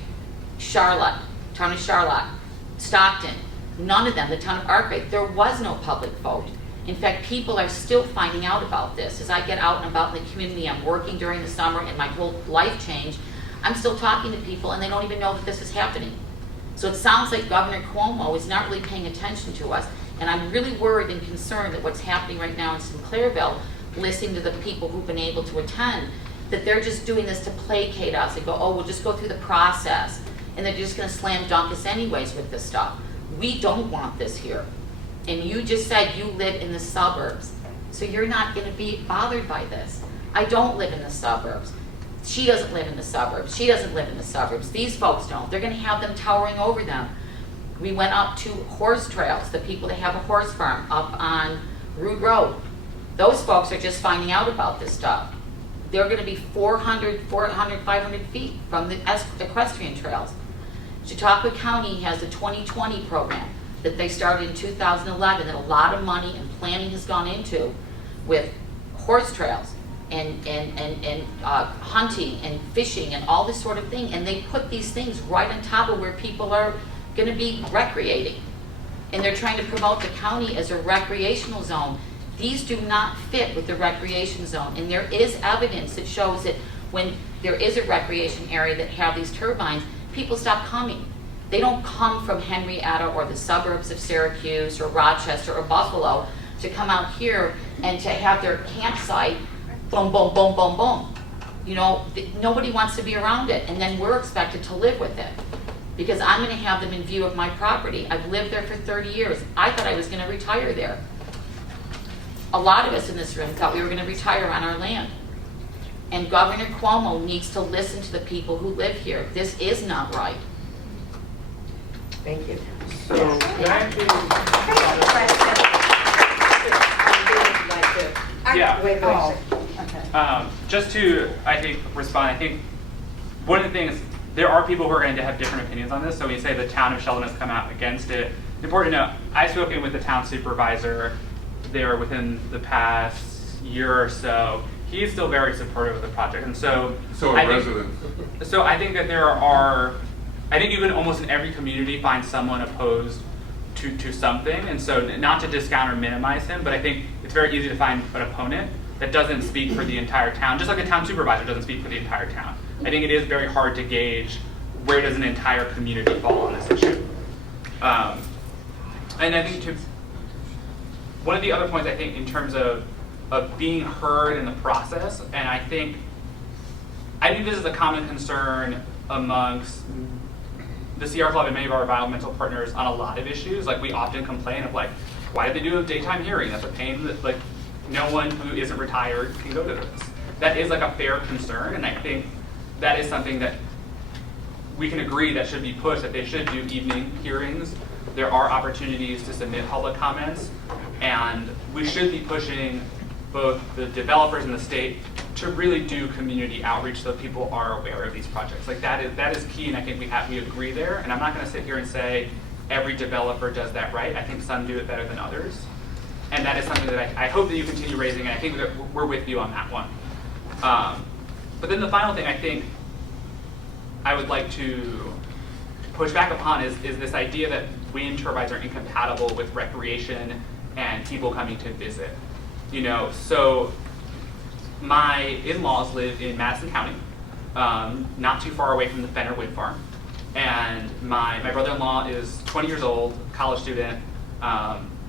town of Charlotte, Stockton, none of them, the town of Arkwright, there was no public vote. In fact, people are still finding out about this. As I get out and about in the community, I'm working during the summer and my whole life changed, I'm still talking to people and they don't even know that this is happening. So it sounds like Governor Cuomo is not really paying attention to us. And I'm really worried and concerned that what's happening right now in Sinclairville, listening to the people who've been able to attend, that they're just doing this to placate us and go, oh, we'll just go through the process. And they're just going to slam dunk us anyways with this stuff. We don't want this here. And you just said you live in the suburbs. So you're not gonna be bothered by this. I don't live in the suburbs. She doesn't live in the suburbs. She doesn't live in the suburbs. These folks don't. They're gonna have them towering over them. We went up to horse trails, the people that have a horse farm up on Rood Road. Those folks are just finding out about this stuff. They're gonna be 400, 500 feet from the equestrian trails. Chautauqua County has the 2020 program that they started in 2011 that a lot of money and planning has gone into with horse trails and hunting and fishing and all this sort of thing. And they put these things right on top of where people are gonna be recreating. And they're trying to promote the county as a recreational zone. These do not fit with the recreation zone. And there is evidence that shows that when there is a recreation area that have these turbines, people stop coming. They don't come from Henrietta or the suburbs of Syracuse or Rochester or Buffalo to come out here and to have their campsite, boom, boom, boom, boom, boom. You know, nobody wants to be around it, and then we're expected to live with it. Because I'm gonna have them in view of my property. I've lived there for 30 years. I thought I was gonna retire there. A lot of us in this room thought we were gonna retire on our land. And Governor Cuomo needs to listen to the people who live here. This is not right. Thank you. So, thank you. Yeah. Wait, Oh, okay. Just to, I think, respond, I think one of the things, there are people who are going to have different opinions on this. So when you say the town of Sheldon has come out against it, it's important to know, I've spoken with the town supervisor there within the past year or so. He's still very supportive of the project. And so I think that there are, I think you can almost in every community find someone opposed to something. And so not to discount or minimize him, but I think it's very easy to find an opponent that doesn't speak for the entire town, just like a town supervisor doesn't speak for the entire town. I think it is very hard to gauge where does an entire community fall on this issue. And I think one of the other points I think in terms of being heard in the process, and I think this is a common concern amongst the Sierra Club and many of our environmental partners on a lot of issues. Like we often complain of like, why did they do a daytime hearing? That's a pain that like no one who isn't retired can go to this. That is like a fair concern, and I think that is something that we can agree that should be pushed, that they should do evening hearings. There are opportunities to submit public comments, and we should be pushing both the developers and the state to really do community outreach so people are aware of these projects. Like that is key, and I think we agree there. And I'm not going to sit here and say every developer does that right. I think some do it better than others, and that is something that I hope that you continue raising. And I think that we're with you on that one. But then the final thing I think I would like to push back upon is this idea that wind turbines are incompatible with recreation and people coming to visit. You know, so my in-laws live in Madison County, not too far away from the Fenner Wind Farm. And my brother-in-law is 20 years old, college student,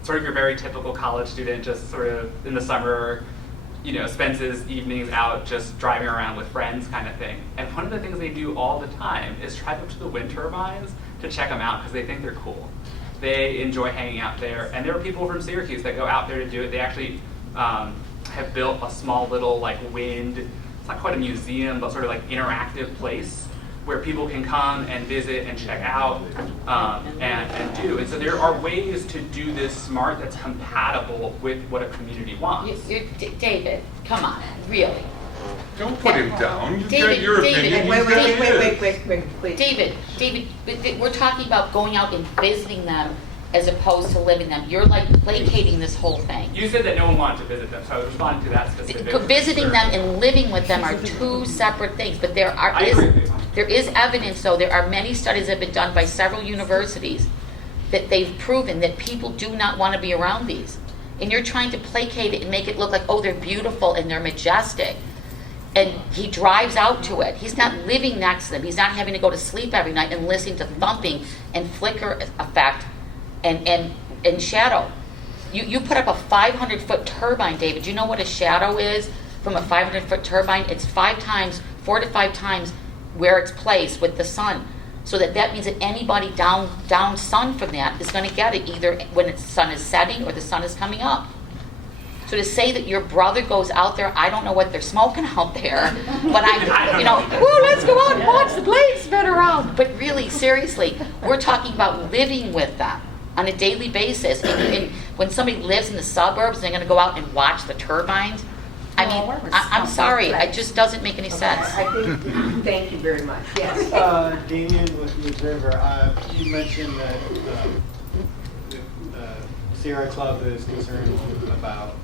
sort of your very typical college student, just sort of in the summer, you know, spends his evenings out just driving around with friends kind of thing. And one of the things they do all the time is drive up to the wind turbines to check them out because they think they're cool. They enjoy hanging out there. And there are people from Syracuse that go out there to do it. They actually have built a small little like wind, it's not quite a museum, but sort of like interactive place where people can come and visit and check out and do. And so there are ways to do this smart that's compatible with what a community wants. David, come on, really. Don't put him down. You've David, got your David, opinion. Wait, please. David, we're talking about going out and visiting them as opposed to living them. You're like placating this whole thing. You said that no one wanted to visit them, so I was responding to that specific. Visiting them and living with them are two separate things, but there is evidence, though. There are many studies that have been done by several universities that they've proven that people do not want to be around these. And you're trying to placate it and make it look like, oh, they're beautiful and they're majestic. And he drives out to it. He's not living next to them. He's not having to go to sleep every night and listening to thumping and flicker effect and shadow. You put up a 500-foot turbine, David. Do you know what a shadow is from a 500-foot turbine? It's 4 to 5 times where it's placed with the sun. So that means that anybody down sun from that is going to get it either when the sun is setting or the sun is coming up. So to say that your brother goes out there, I don't know what they're smoking out there, but well, let's go out and watch the blades spin around. But really, seriously, we're talking about living with them on a daily basis. And when somebody lives in the suburbs, they're going to go out and watch the turbines. I mean, I'm sorry, it just doesn't make any sense. I think, thank you very much. Yes. Damien with the Observer, you mentioned that the Sierra Club is concerned about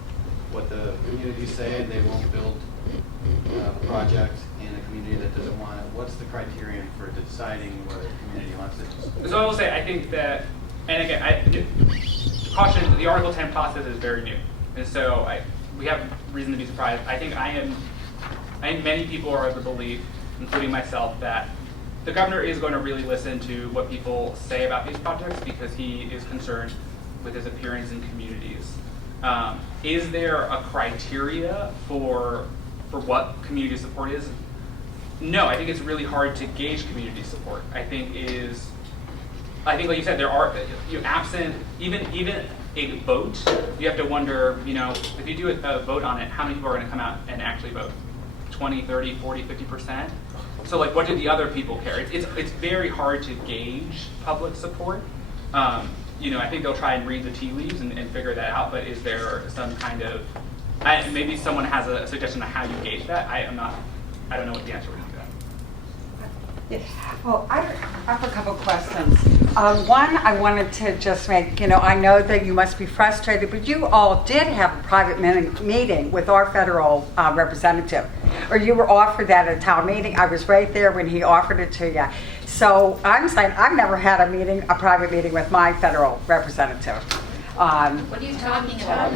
what the community say, and they won't build a project in a community that doesn't want it. What's the criterion for deciding whether the community wants it? So I will say, I think that, and again, caution, the Article 10 process is very new. And so we have reason to be surprised. I think many people are of the belief, including myself, that the governor is going to really listen to what people say about these projects because he is concerned with his appearance in communities. Is there a criteria for what community support is? No, I think it's really hard to gauge community support. I think like you said, there are, absent even a vote, you have to wonder, if you do a vote on it, how many people are going to come out and actually vote? 20, 30, 40, 50%? So like, what do the other people care? It's very hard to gauge public support. I think they'll try and read the tea leaves and figure that out, but is there some kind of, maybe someone has a suggestion on how you gauge that? I don't know what the answer would be to that. Well, I have a couple questions. One, I wanted to just make, I know that you must be frustrated, but you all did have a private meeting with our federal representative, or you were offered that at a town meeting. I was right there when he offered it to you. So I'm saying I've never had a private meeting with my federal representative. What are you talking about?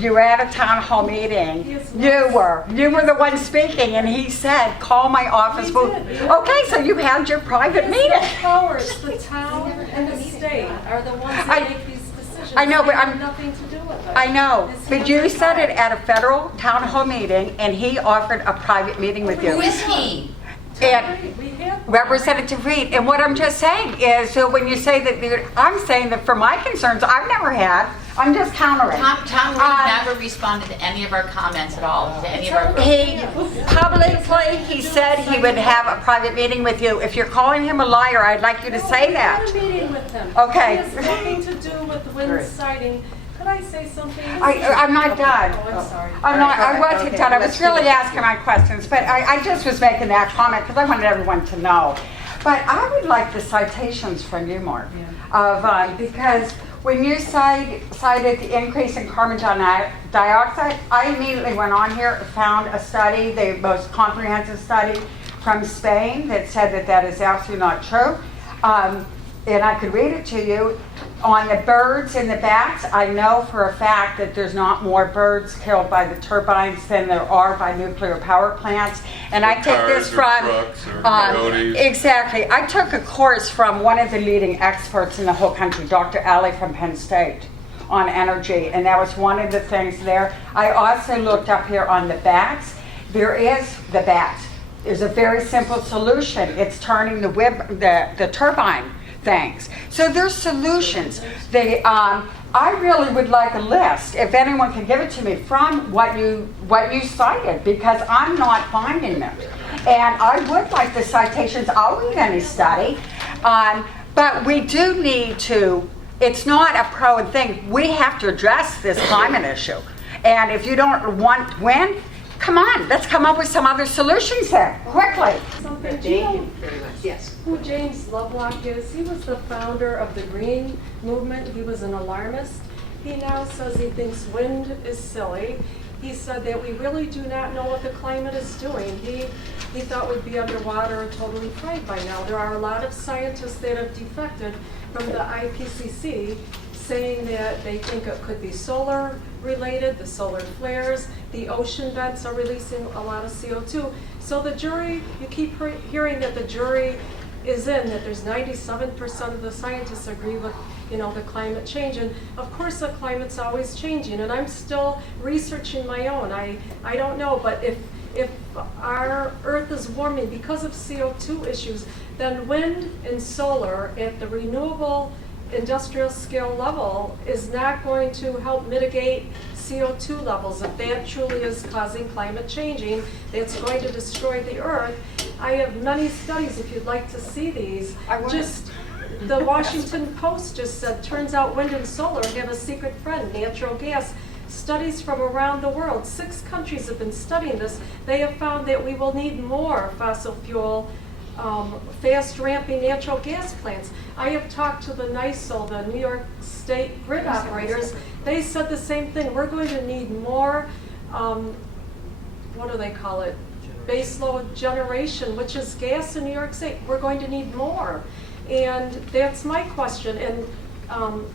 You were at a town hall meeting. You were the one speaking, and he said, call my office. Okay, so you had your private meeting. Powers, the town and the state are the ones that make these decisions. I know, but They have nothing to do with it. I know, but you said it at a federal town hall meeting, and he offered a private meeting with you. Who is he? And We had Representative Reed, and what I'm just saying is, so when you say that, I'm saying that for my concerns, I've never had, I'm just countering. Tom Reed never responded to any of our comments at all, to any of our... He publicly said he would have a private meeting with you. If you're calling him a liar, I'd like you to say that. We had a meeting with him. Okay. It has nothing to do with wind sighting. Could I say something? I'm not done. Oh, I'm sorry. I wasn't done. I was really asking my questions, but I just was making that comment because I wanted everyone to know. But I would like the citations from you, Mark, because when you cited the increase in carbon dioxide, I immediately went on here and found a study, the most comprehensive study from Spain that said that is absolutely not true. And I could read it to you. On the birds and the bats, I know for a fact that there's not more birds killed by the turbines than there are by nuclear power plants. And I take this from exactly. I took a course from one of the leading experts in the whole country, Dr. Ali from Penn State, on energy, and that was one of the things there. I also looked up here on the bats. There's a very simple solution. It's turning the turbine things. So there's solutions. I really would like a list, if anyone can give it to me, from what you cited, because I'm not finding them. And I would like the citations. I'll read any study. But we do need to, it's not a pro thing. We have to address this climate issue. And if you don't want wind, come on, let's come up with some other solutions there, quickly. Something. Do you Thank know you very much. Yes. who James Lovelock is? He was the founder of the Green Movement. He was an alarmist. He now says he thinks wind is silly. He said that we really do not know what the climate is doing. He thought we'd be underwater and totally fried by now. There are a lot of scientists that have defected from the IPCC saying that they think it could be solar related, the solar flares, the ocean vents are releasing a lot of CO2. So the jury, you keep hearing that the jury is in, that there's 97% of the scientists agree with the climate change. And of course the climate's always changing, and I'm still researching my own. I don't know, but if our Earth is warming because of CO2 issues, then wind and solar at the renewable industrial scale level is not going to help mitigate CO2 levels, if that truly is causing climate changing, that's going to destroy the earth. I have many studies, if you'd like to see these. Just the Washington Post just said, turns out wind and solar have a secret friend, natural gas. Studies from around the world, 6 countries have been studying this. They have found that we will need more fossil fuel, fast ramping natural gas plants. I have talked to the NYSO, the New York State grid operators. They said the same thing. We're going to need more, what do they call it? Baseload generation, which is gas in New York State. We're going to need more. And that's my question. And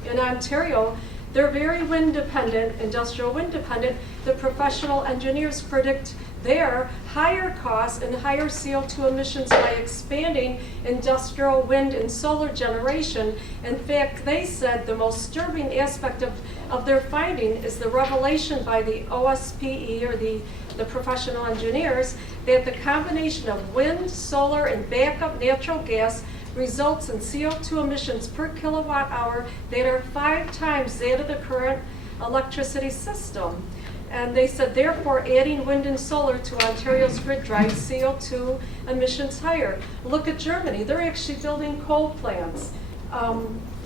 in Ontario, they're very wind dependent, industrial wind dependent. The professional engineers predict their higher costs and higher CO2 emissions by expanding industrial wind and solar generation. In fact, they said the most disturbing aspect of their finding is the revelation by the OSPE, or the professional engineers, that the combination of wind, solar, and backup natural gas results in CO2 emissions per kilowatt hour that are 5 times that of the current electricity system. And they said, therefore, adding wind and solar to Ontario's grid drives CO2 emissions higher. Look at Germany. They're actually building coal plants.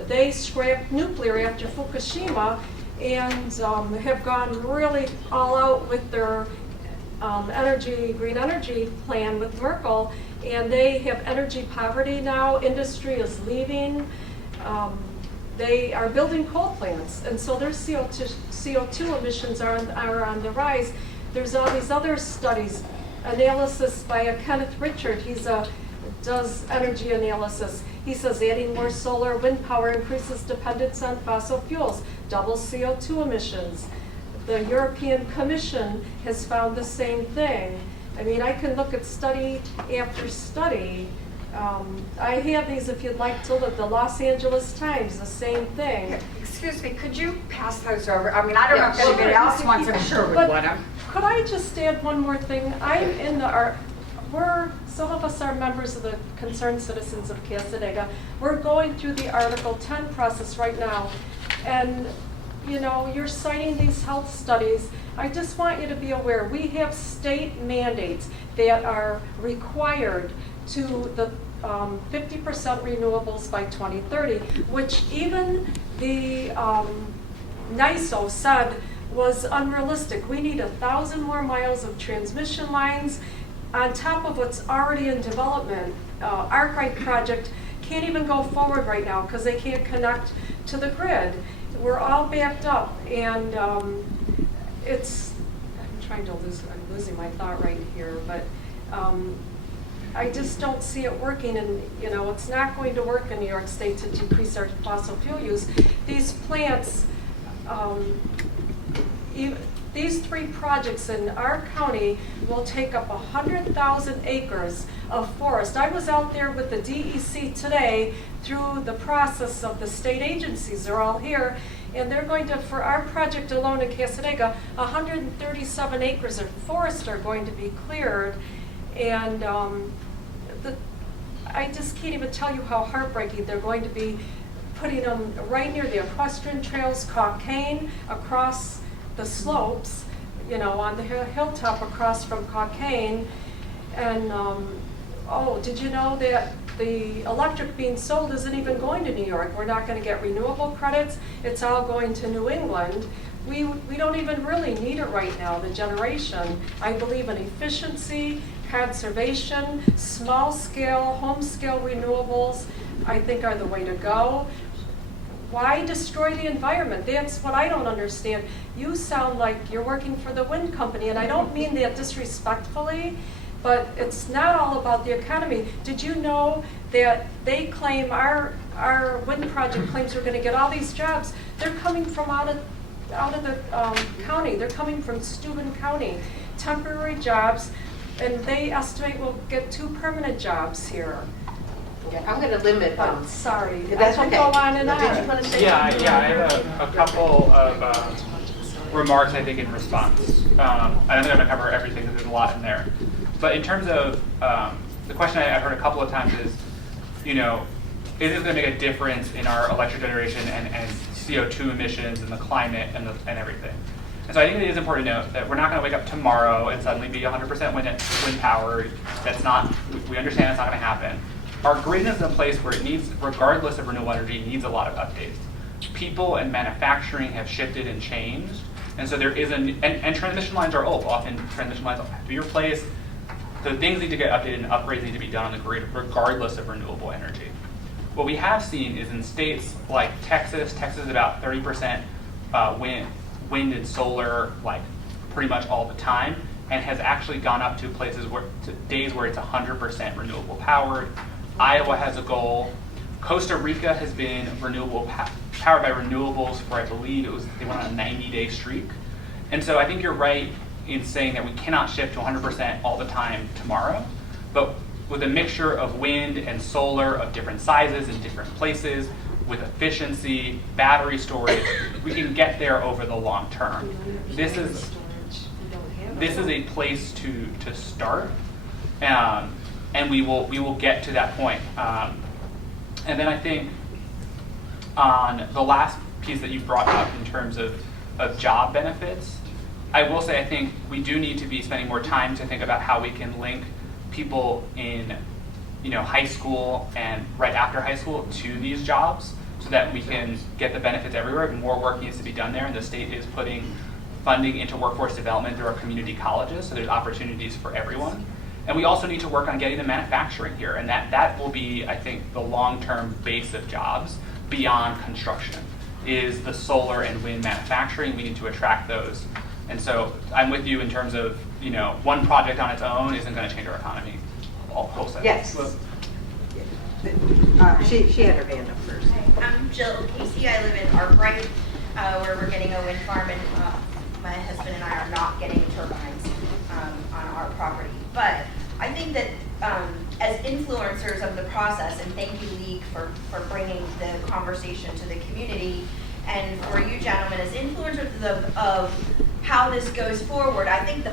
They scrapped nuclear after Fukushima and have gone really all out with their green energy plan with Merkel. And they have energy poverty now. Industry is leaving. They are building coal plants, and so their CO2 emissions are on the rise. There's all these other studies, analysis by a Kenneth Richard. Does energy analysis. He says adding more solar, wind power increases dependence on fossil fuels, doubles CO2 emissions. The European Commission has found the same thing. I mean, I can look at study after study. I have these if you'd like to look. The Los Angeles Times, the same thing. Excuse me, could you pass those over? I mean, I don't know if anybody else wants them, sure would But want them. could I just add one more thing? I'm in some of us are members of the Concerned Citizens of Castaneda. We're going through the Article 10 process right now. And, you know, you're citing these health studies. I just want you to be aware, we have state mandates that are required to the 50% renewables by 2030, which even the NYSO said was unrealistic. We need 1,000 more miles of transmission lines on top of what's already in development. Arkwright project can't even go forward right now because they can't connect to the grid. We're all backed up, and I'm losing my thought right here, but I just don't see it working, and you know, it's not going to work in New York State to decrease our fossil fuel use. These plants, these 3 projects in our county will take up 100,000 acres of forest. I was out there with the DEC today through the process of the state agencies. They're all here, and they're going to, for our project alone in Castaneda, 137 acres of forest are going to be cleared. And I just can't even tell you how heartbreaking they're going to be, putting them right near the equestrian trails, Cockaigne, across the slopes, you know, on the hilltop across from Cockaigne. And did you know that the electric being sold isn't even going to New York? We're not going to get renewable credits. It's all going to New England. We don't even really need it right now, the generation. I believe in efficiency, conservation, small-scale, home-scale renewables, I think are the way to go. Why destroy the environment? That's what I don't understand. You sound like you're working for the wind company, and I don't mean that disrespectfully, but it's not all about the economy. Did you know that they claim, our wind project claims we're going to get all these jobs? They're coming from out of the county. They're coming from Steuben County. Temporary jobs, and they estimate we'll get 2 permanent jobs here. Okay, I'm going to limit. Sorry, That's I could okay. go on and on. Did you want to say? Yeah, I have a couple of remarks, I think, in response. I don't think I'm going to cover everything because there's a lot in there. But in terms of the question I've heard a couple of times is, you know, is this going to make a difference in our electric generation and CO2 emissions and the climate and everything? And so I think it is important to note that we're not going to wake up tomorrow and suddenly be 100% wind powered. That's not, we understand that's not going to happen. Our grid is in a place where it needs, regardless of renewable energy, needs a lot of updates. People and manufacturing have shifted and changed. And so there is and transmission lines are old. Often transmission lines have to be replaced. So things need to get updated and upgrades need to be done on the grid regardless of renewable energy. What we have seen is in states like Texas is about 30% wind and solar, like pretty much all the time, and has actually gone up to places where to days where it's 100% renewable powered. Iowa has a goal. Costa Rica has been powered by renewables for, I believe they went on a 90-day streak. And so I think you're right in saying that we cannot shift to 100% all the time tomorrow, but with a mixture of wind and solar of different sizes in different places, with efficiency, battery storage, we can get there over the long term. This is a place to start, and we will get to that point. And then I think on the last piece that you brought up in terms of job benefits, I will say I think we do need to be spending more time to think about how we can link people in high school and right after high school to these jobs so that we can get the benefits everywhere. More work needs to be done there, and the state is putting funding into workforce development through our community colleges, so there's opportunities for everyone. And we also need to work on getting the manufacturing here, and that will be, I think, the long-term base of jobs beyond construction, is the solar and wind manufacturing. We need to attract those. And so I'm with you in terms of, one project on its own isn't going to change our economy wholesale. Yes. She had her hand up first. Hi, I'm Jill Casey. I live in OBrien, where we're getting a wind farm, and my husband and I are not getting turbines on our property. But I think that as influencers of the process, and thank you, League, for bringing the conversation to the community, and for you gentlemen as influencers of how this goes forward, I think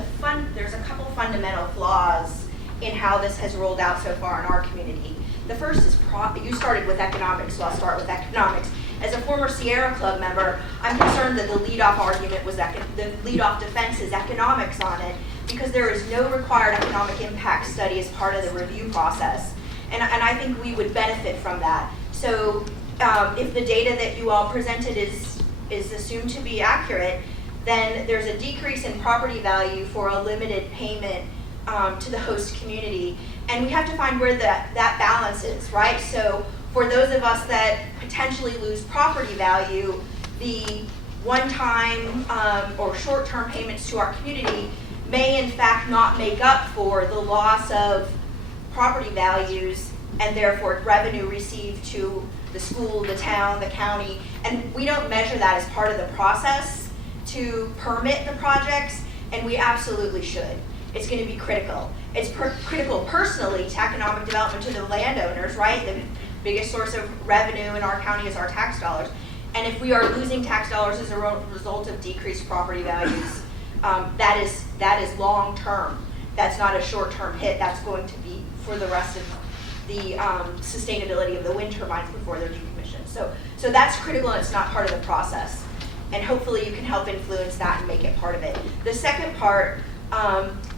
there's a couple fundamental flaws in how this has rolled out so far in our community. The first is you started with economics, so I'll start with economics. As a former Sierra Club member, I'm concerned that the leadoff argument was the leadoff defense is economics on it, because there is no required economic impact study as part of the review process. And I think we would benefit from that. So if the data that you all presented is assumed to be accurate, then there's a decrease in property value for a limited payment to the host community. And we have to find where that balance is, right? So for those of us that potentially lose property value, the one-time or short-term payments to our community may in fact not make up for the loss of property values and therefore revenue received to the school, the town, the county. And we don't measure that as part of the process to permit the projects, and we absolutely should. It's going to be critical. It's critical personally to economic development to the landowners, right? The biggest source of revenue in our county is our tax dollars. And if we are losing tax dollars as a result of decreased property values, that is long term. That's not a short term hit. That's going to be for the rest of the sustainability of the wind turbines before they're decommissioned. So that's critical, and it's not part of the process. And hopefully you can help influence that and make it part of it. The second part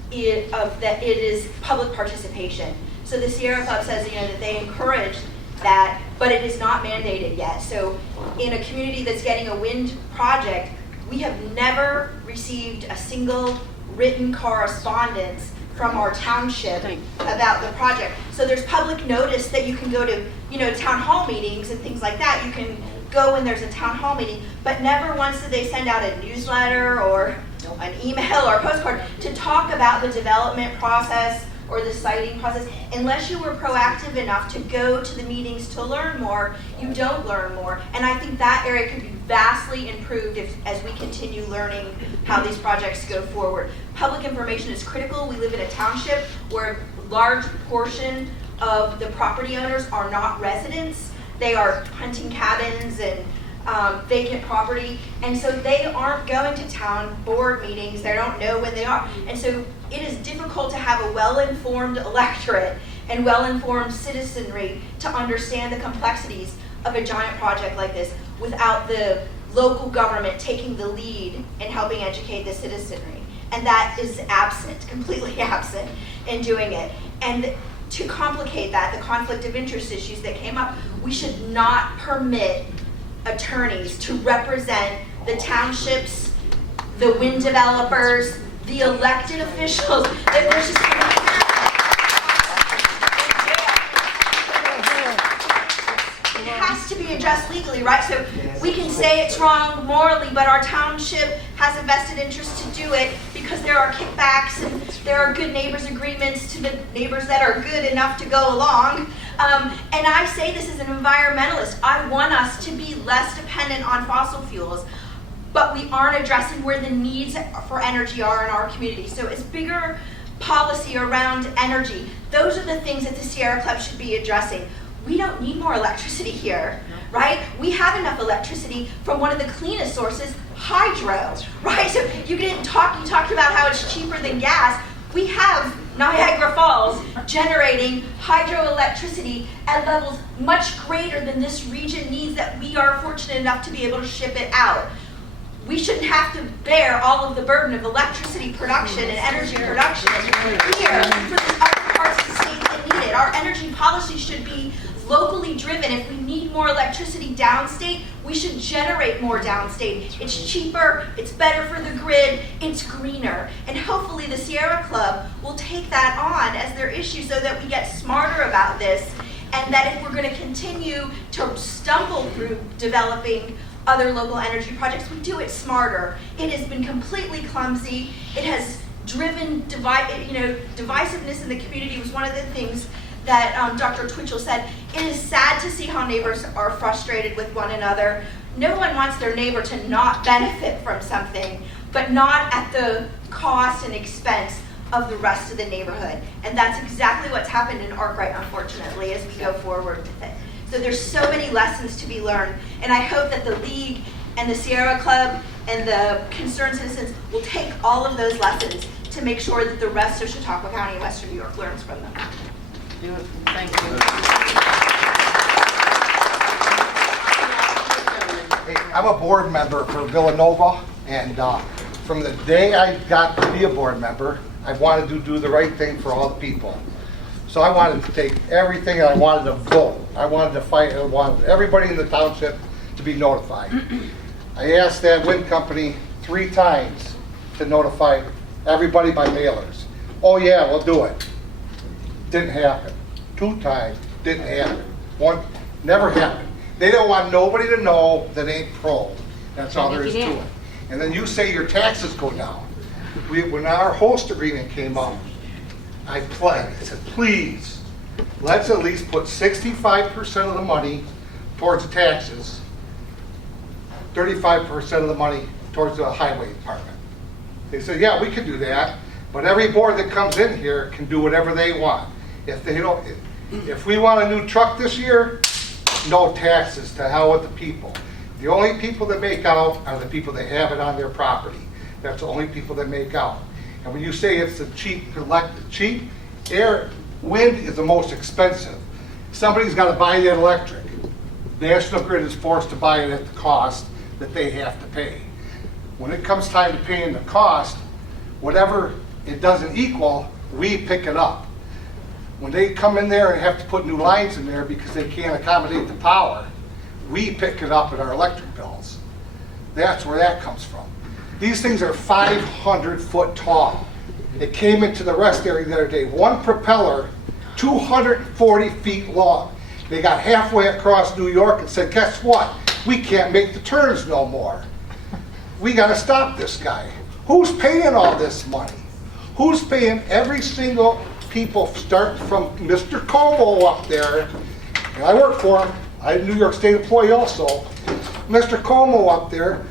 it is public participation. So the Sierra Club says that they encourage that, but it is not mandated yet. So in a community that's getting a wind project, we have never received a single written correspondence from our township about the project. So there's public notice that you can go to, town hall meetings and things like that. You can go when there's a town hall meeting, but never once did they send out a newsletter or an email or a postcard to talk about the development process or the siting process. Unless you were proactive enough to go to the meetings to learn more, you don't learn more. And I think that area could be vastly improved as we continue learning how these projects go forward. Public information is critical. We live in a township where a large portion of the property owners are not residents. They are hunting cabins and vacant property, and so they aren't going to town board meetings. They don't know when they are, and so it is difficult to have a well-informed electorate and well-informed citizenry to understand the complexities of a giant project like this without the local government taking the lead in helping educate the citizenry. And that is absent, completely absent in doing it. And to complicate that, the conflict of interest issues that came up, we should not permit attorneys to represent the townships, the wind developers, the elected officials. That there's just it has to be addressed legally, right? So we can say it's wrong morally, but our township has a vested interest to do it because there are kickbacks and there are good neighbors agreements to the neighbors that are good enough to go along. And I say this as an environmentalist. I want us to be less dependent on fossil fuels, but we aren't addressing where the needs for energy are in our community. So it's bigger policy around energy. Those are the things that the Sierra Club should be addressing. We don't need more electricity here, right? We have enough electricity from one of the cleanest sources, hydro, right? So you talked about how it's cheaper than gas. We have Niagara Falls generating hydroelectricity at levels much greater than this region needs, that we are fortunate enough to be able to ship it out. We shouldn't have to bear all of the burden of electricity production and energy production here for the other parts of the state that need it. Our energy policy should be locally driven. If we need more electricity downstate, we should generate more downstate. It's cheaper, it's better for the grid, it's greener. And hopefully the Sierra Club will take that on as their issue so that we get smarter about this, and that if we're going to continue to stumble through developing other local energy projects, we do it smarter. It has been completely clumsy. It has driven divisiveness in the community. Was one of the things that Dr. Twitchell said. It is sad to see how neighbors are frustrated with one another. No one wants their neighbor to not benefit from something, but not at the cost and expense of the rest of the neighborhood. And that's exactly what's happened in Arkwright, unfortunately, as we go forward with it. So there's so many lessons to be learned, and I hope that the League and the Sierra Club and the concerned citizens will take all of those lessons to make sure that the rest of Chautauqua County and Western New York learns from them. Beautiful. Thank you. Hey, I'm a board member for Villanova, and from the day I got to be a board member, I wanted to do the right thing for all the people. So I wanted to take everything, and I wanted to vote. I wanted to fight. I wanted everybody in the township to be notified. I asked that wind company 3 times to notify everybody by mailers. Oh yeah, we'll do it. Didn't happen. 2 times, didn't happen. 1, never happened. They don't want nobody to know that ain't pro. That's all there is to it. And then you say your taxes go down. When our host agreement came up, I pled. I said, please, let's at least put 65% of the money towards the taxes, 35% of the money towards the highway department. They said, yeah, we can do that, but every board that comes in here can do whatever they want. If they don't, if we want a new truck this year, no taxes, to hell with the people. The only people that make out are the people that have it on their property. That's the only people that make out. And when you say it's the cheap air, wind is the most expensive. Somebody's got to buy that electric. National Grid is forced to buy it at the cost that they have to pay. When it comes time to paying the cost, whatever it doesn't equal, we pick it up. When they come in there and have to put new lines in there because they can't accommodate the power, we pick it up at our electric bills. That's where that comes from. These things are 500 foot tall. It came into the rest area the other day. One propeller, 240 feet long. They got halfway across New York and said, guess what? We can't make the turns no more. We got to stop this guy. Who's paying all this money? Who's paying every single people, starting from Mr. Como up there, and I work for him, I'm a New York State employee also, Mr. Como up there.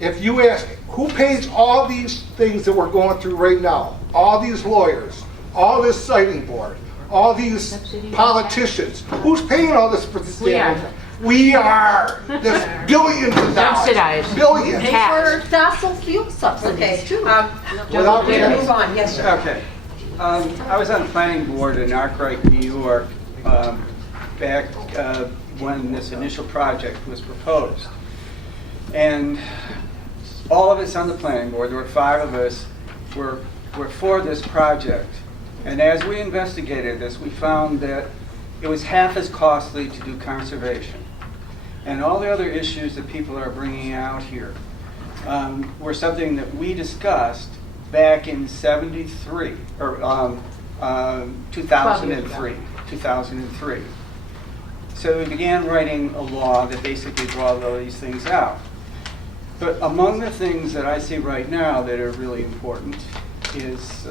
If you ask, who pays all these things that we're going through right now? All these lawyers, all this siting board, all these politicians. Who's paying all this for this? We are. There's billions of dollars. Subsidized. Billions. For fossil fuel subsidies too. Without Move on, yes, sir. Okay. I was on the planning board in Arkwright, New York, back when this initial project was proposed. And all of us on the planning board, there were 5 of us, were for this project. And as we investigated this, we found that it was half as costly to do conservation. And all the other issues that people are bringing out here were something that we discussed back in 73, or 2003. So we began writing a law that basically brought all these things out. But among the things that I see right now that are really important is,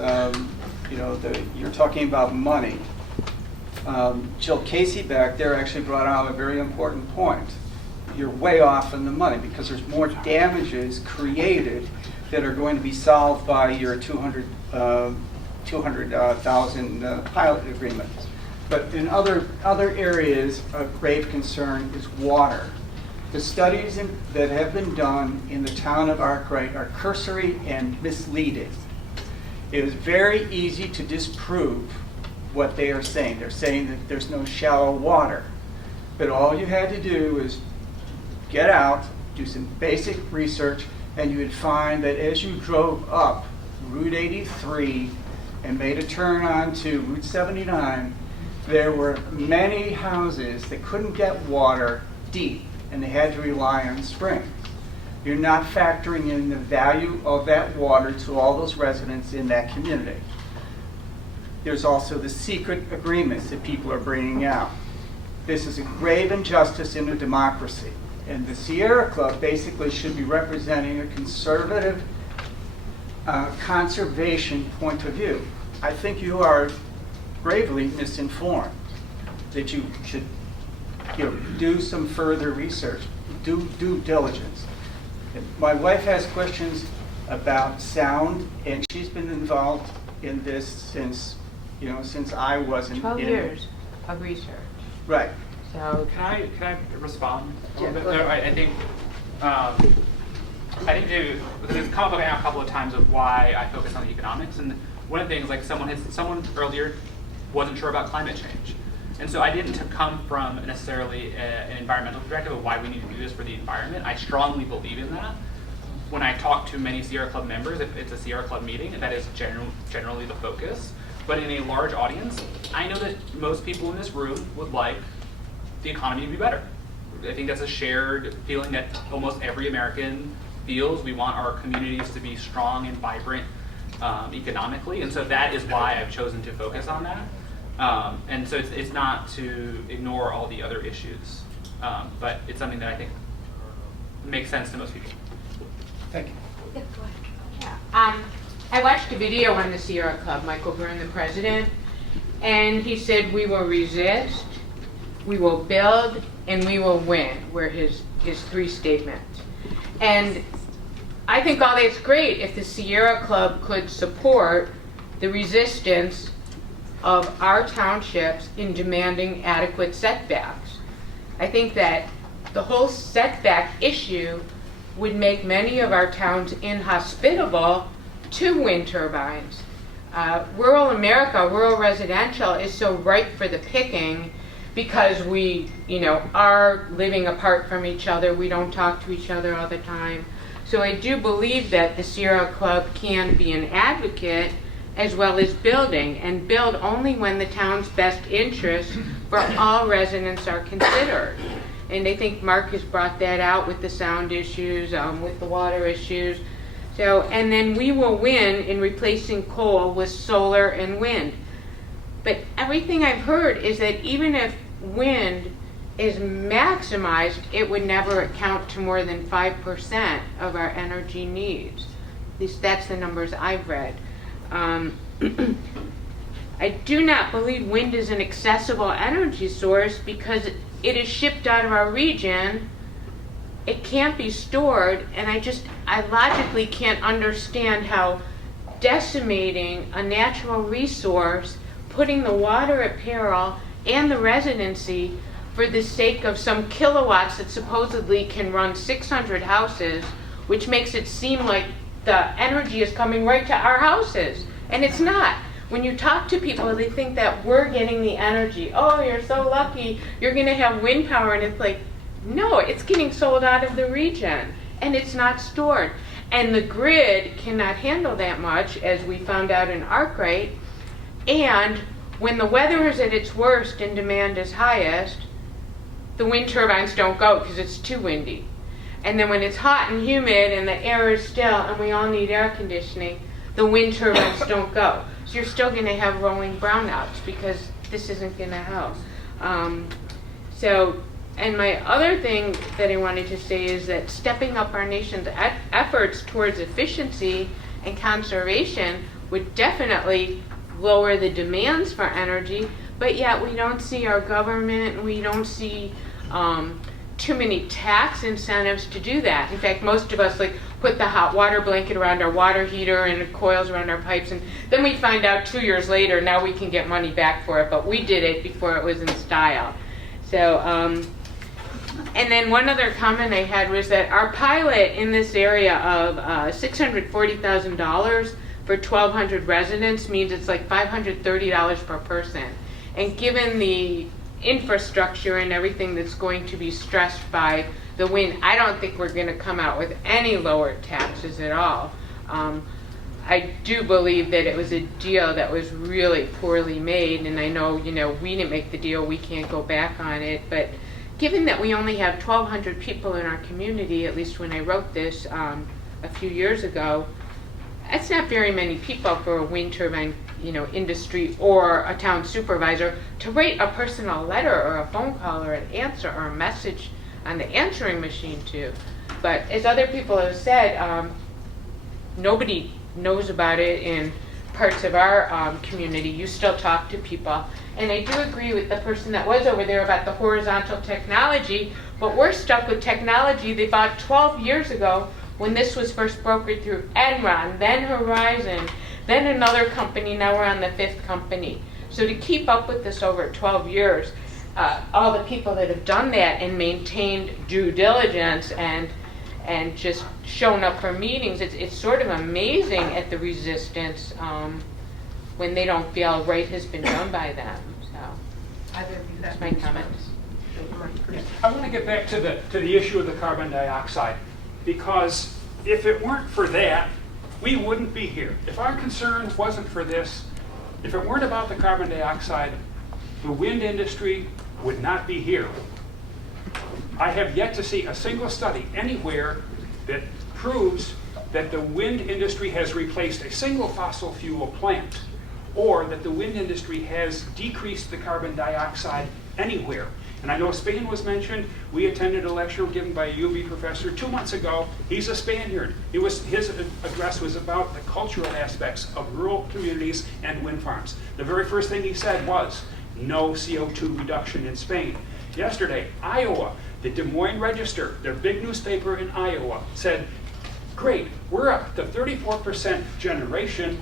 you're talking about money. Jill Casey back there actually brought out a very important point. You're way off on the money because there's more damages created that are going to be solved by your 200,000 pilot agreements. But in other areas of grave concern is water. The studies that have been done in the town of Arkwright are cursory and misleading. It is very easy to disprove what they are saying. They're saying that there's no shallow water. But all you had to do is get out, do some basic research, and you would find that as you drove up Route 83 and made a turn onto Route 79, there were many houses that couldn't get water deep, and they had to rely on springs. You're not factoring in the value of that water to all those residents in that community. There's also the secret agreements that people are bringing out. This is a grave injustice in a democracy. And the Sierra Club basically should be representing a conservative conservation point of view. I think you are gravely misinformed, that you should do some further research, do due diligence. My wife has questions about sound, and she's been involved in this since I wasn't. 12 years of research. Right. So Can I respond a little bit? go ahead. I think it's come up a couple of times of why I focus on the economics, and one of the things, like someone earlier wasn't sure about climate change, and so I didn't come from necessarily an environmental perspective of why we need to do this for the environment. I strongly believe in that. When I talk to many Sierra Club members, if it's a Sierra Club meeting, that is generally the focus. But in a large audience, I know that most people in this room would like the economy to be better. I think that's a shared feeling that almost every American feels. We want our communities to be strong and vibrant economically, and so that is why I've chosen to focus on that. And so it's not to ignore all the other issues, but it's something that I think makes sense to most people. Thank you. Yeah, go ahead. I watched a video on the Sierra Club, Michael Byrne, the president, and he said, "We will resist, we will build, and we will win," were his 3 statements. And I think all that's great if the Sierra Club could support the resistance of our townships in demanding adequate setbacks. I think that the whole setback issue would make many of our towns inhospitable to wind turbines. Rural America, rural residential is so ripe for the picking because we, are living apart from each other. We don't talk to each other all the time. So I do believe that the Sierra Club can be an advocate as well as building, and build only when the town's best interests for all residents are considered. And I think Mark has brought that out with the sound issues, with the water issues. So, and then we will win in replacing coal with solar and wind. But everything I've heard is that even if wind is maximized, it would never account to more than 5% of our energy needs. At least that's the numbers I've read. I do not believe wind is an accessible energy source because it is shipped out of our region. It can't be stored, and I logically can't understand how decimating a natural resource, putting the water at peril and the residency for the sake of some kilowatts that supposedly can run 600 houses, which makes it seem like the energy is coming right to our houses, and it's not. When you talk to people, they think that we're getting the energy. Oh, you're so lucky, you're going to have wind power, and it's like, no, it's getting sold out of the region. and it's not stored. And the grid cannot handle that much, as we found out in Arkwright. And when the weather is at its worst and demand is highest, the wind turbines don't go because it's too windy. And then when it's hot and humid and the air is still and we all need air conditioning, the wind turbines don't go. So you're still going to have rolling brownouts because this isn't going to help. And my other thing that I wanted to say is that stepping up our nation's efforts towards efficiency and conservation would definitely lower the demands for energy, but yet we don't see our government, we don't see too many tax incentives to do that. In fact, most of us put the hot water blanket around our water heater and the coils around our pipes, and then we find out 2 years later now we can get money back for it, but we did it before it was in style. So, and then one other comment I had was that our pilot in this area of $640,000 for 1,200 residents means it's like $530 per person. And given the infrastructure and everything that's going to be stressed by the wind, I don't think we're going to come out with any lower taxes at all. I do believe that it was a deal that was really poorly made, and I know, we didn't make the deal, we can't go back on it, but given that we only have 1,200 people in our community, at least when I wrote this a few years ago, that's not very many people for a wind turbine, industry or a town supervisor to write a personal letter or a phone call or an answer or a message on the answering machine to. But as other people have said, nobody knows about it in parts of our community. You still talk to people. And I do agree with the person that was over there about the horizontal technology, but we're stuck with technology they bought 12 years ago when this was first brokered through Enron, then Horizon, then another company, now we're on the 5th company. So to keep up with this over 12 years, all the people that have done that and maintained due diligence and just shown up for meetings, it's sort of amazing at the resistance when they don't feel right has been done by them. So that's my comments. I want to get back to the issue of the carbon dioxide, because if it weren't for that, we wouldn't be here. If our concern wasn't for this, if it weren't about the carbon dioxide, the wind industry would not be here. I have yet to see a single study anywhere that proves that the wind industry has replaced a single fossil fuel plant, or that the wind industry has decreased the carbon dioxide anywhere. And I know Spain was mentioned. We attended a lecture given by a UV professor 2 months ago. He's a Spaniard. His address was about the cultural aspects of rural communities and wind farms. The very first thing he said was, no CO2 reduction in Spain. Yesterday, Iowa, the Des Moines Register, their big newspaper in Iowa, said, great, we're up to 34% generation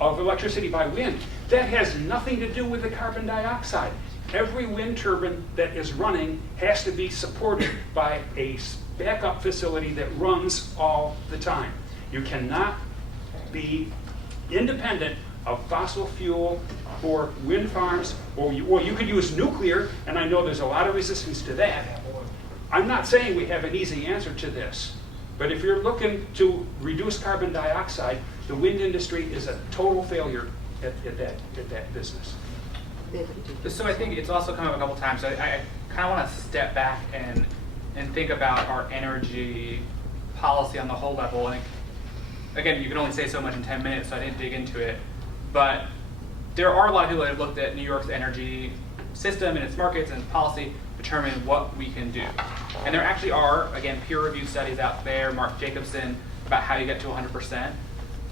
of electricity by wind. That has nothing to do with the carbon dioxide. Every wind turbine that is running has to be supported by a backup facility that runs all the time. You cannot be independent of fossil fuel for wind farms, or you could use nuclear, and I know there's a lot of resistance to that. I'm not saying we have an easy answer to this, but if you're looking to reduce carbon dioxide, the wind industry is a total failure at that business. So I think it's also come up a couple times. I kind of want to step back and think about our energy policy on the whole level. And again, you can only say so much in 10 minutes, so I didn't dig into it. But there are a lot of people that have looked at New York's energy system and its markets and its policy, determine what we can do. And there actually are, again, peer-reviewed studies out there, Mark Jacobson, about how you get to 100%.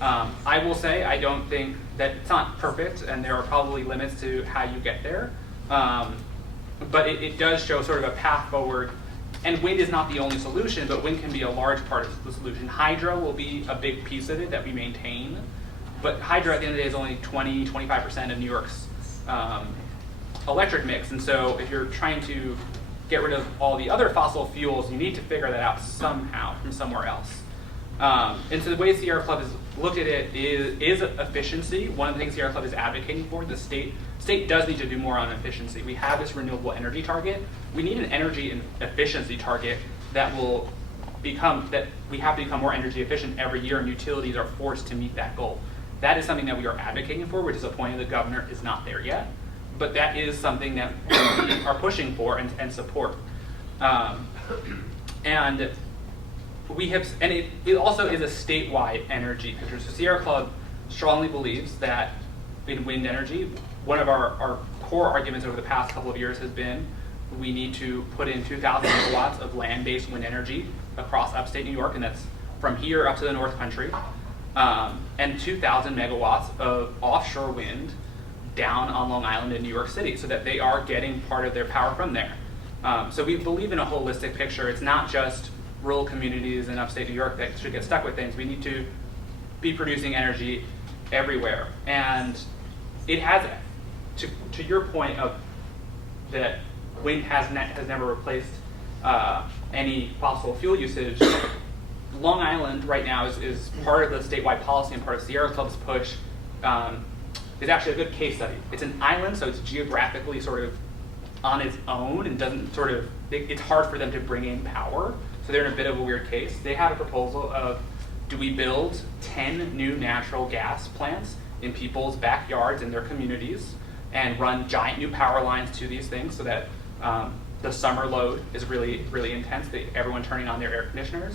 I will say I don't think that it's not perfect, and there are probably limits to how you get there. But it does show sort of a path forward. And wind is not the only solution, but wind can be a large part of the solution. Hydro will be a big piece of it that we maintain. But hydro at the end of the day is only 20-25% of New York's electric mix. And so if you're trying to get rid of all the other fossil fuels, you need to figure that out somehow from somewhere else. And so the way Sierra Club has looked at it is efficiency. One of the things Sierra Club is advocating for, the state does need to do more on efficiency. We have this renewable energy target. We need an energy and efficiency target that will that we have to become more energy efficient every year, and utilities are forced to meet that goal. That is something that we are advocating for. We're disappointed the governor is not there yet, but that is something that we are pushing for and support. And we have, and it also is a statewide energy picture. So Sierra Club strongly believes that in wind energy, one of our core arguments over the past couple of years has been we need to put in 2,000 megawatts of land-based wind energy across upstate New York, and that's from here up to the North Country, and 2,000 megawatts of offshore wind down on Long Island in New York City, so that they are getting part of their power from there. So we believe in a holistic picture. It's not just rural communities in upstate New York that should get stuck with things. We need to be producing energy everywhere. And it has, to your point of that wind has never replaced any fossil fuel usage, Long Island right now is part of the statewide policy, and part of Sierra Club's push is actually a good case study. It's an island, so it's geographically sort of on its own and doesn't sort of, it's hard for them to bring in power. So they're in a bit of a weird case. They had a proposal of, do we build 10 new natural gas plants in people's backyards in their communities and run giant new power lines to these things so that the summer load is really, really intense, everyone turning on their air conditioners?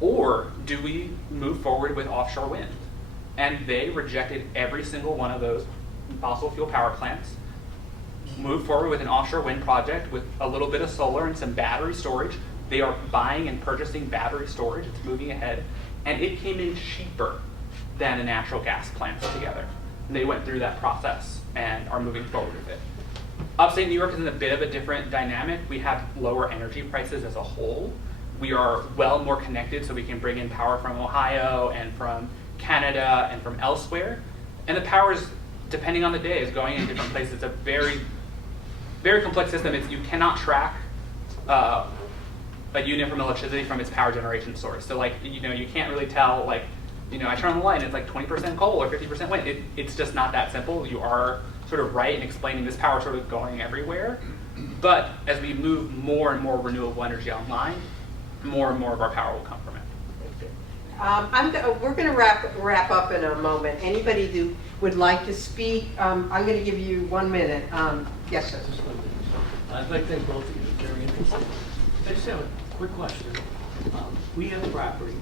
Or do we move forward with offshore wind? And they rejected every single one of those fossil fuel power plants, moved forward with an offshore wind project with a little bit of solar and some battery storage. They are buying and purchasing battery storage. It's moving ahead. And it came in cheaper than a natural gas plant together. And they went through that process and are moving forward with it. Upstate New York is in a bit of a different dynamic. We have lower energy prices as a whole. We are well more connected, so we can bring in power from Ohio and from Canada and from elsewhere. And the power is, depending on the day, is going in different places. It's a very, very complex system. You cannot track a unit from electricity from its power generation source. So you can't really tell, I turn on the light and it's like 20% coal or 50% wind. It's just not that simple. You are sort of right in explaining this power sort of going everywhere. But as we move more and more renewable energy online, more and more of our power will come from it. We're going to wrap up in a moment. Anybody who would like to speak, I'm going to give you 1 minute. Yes, sir. I'd like to thank both of you. Very interesting. I just have a quick question. We have property.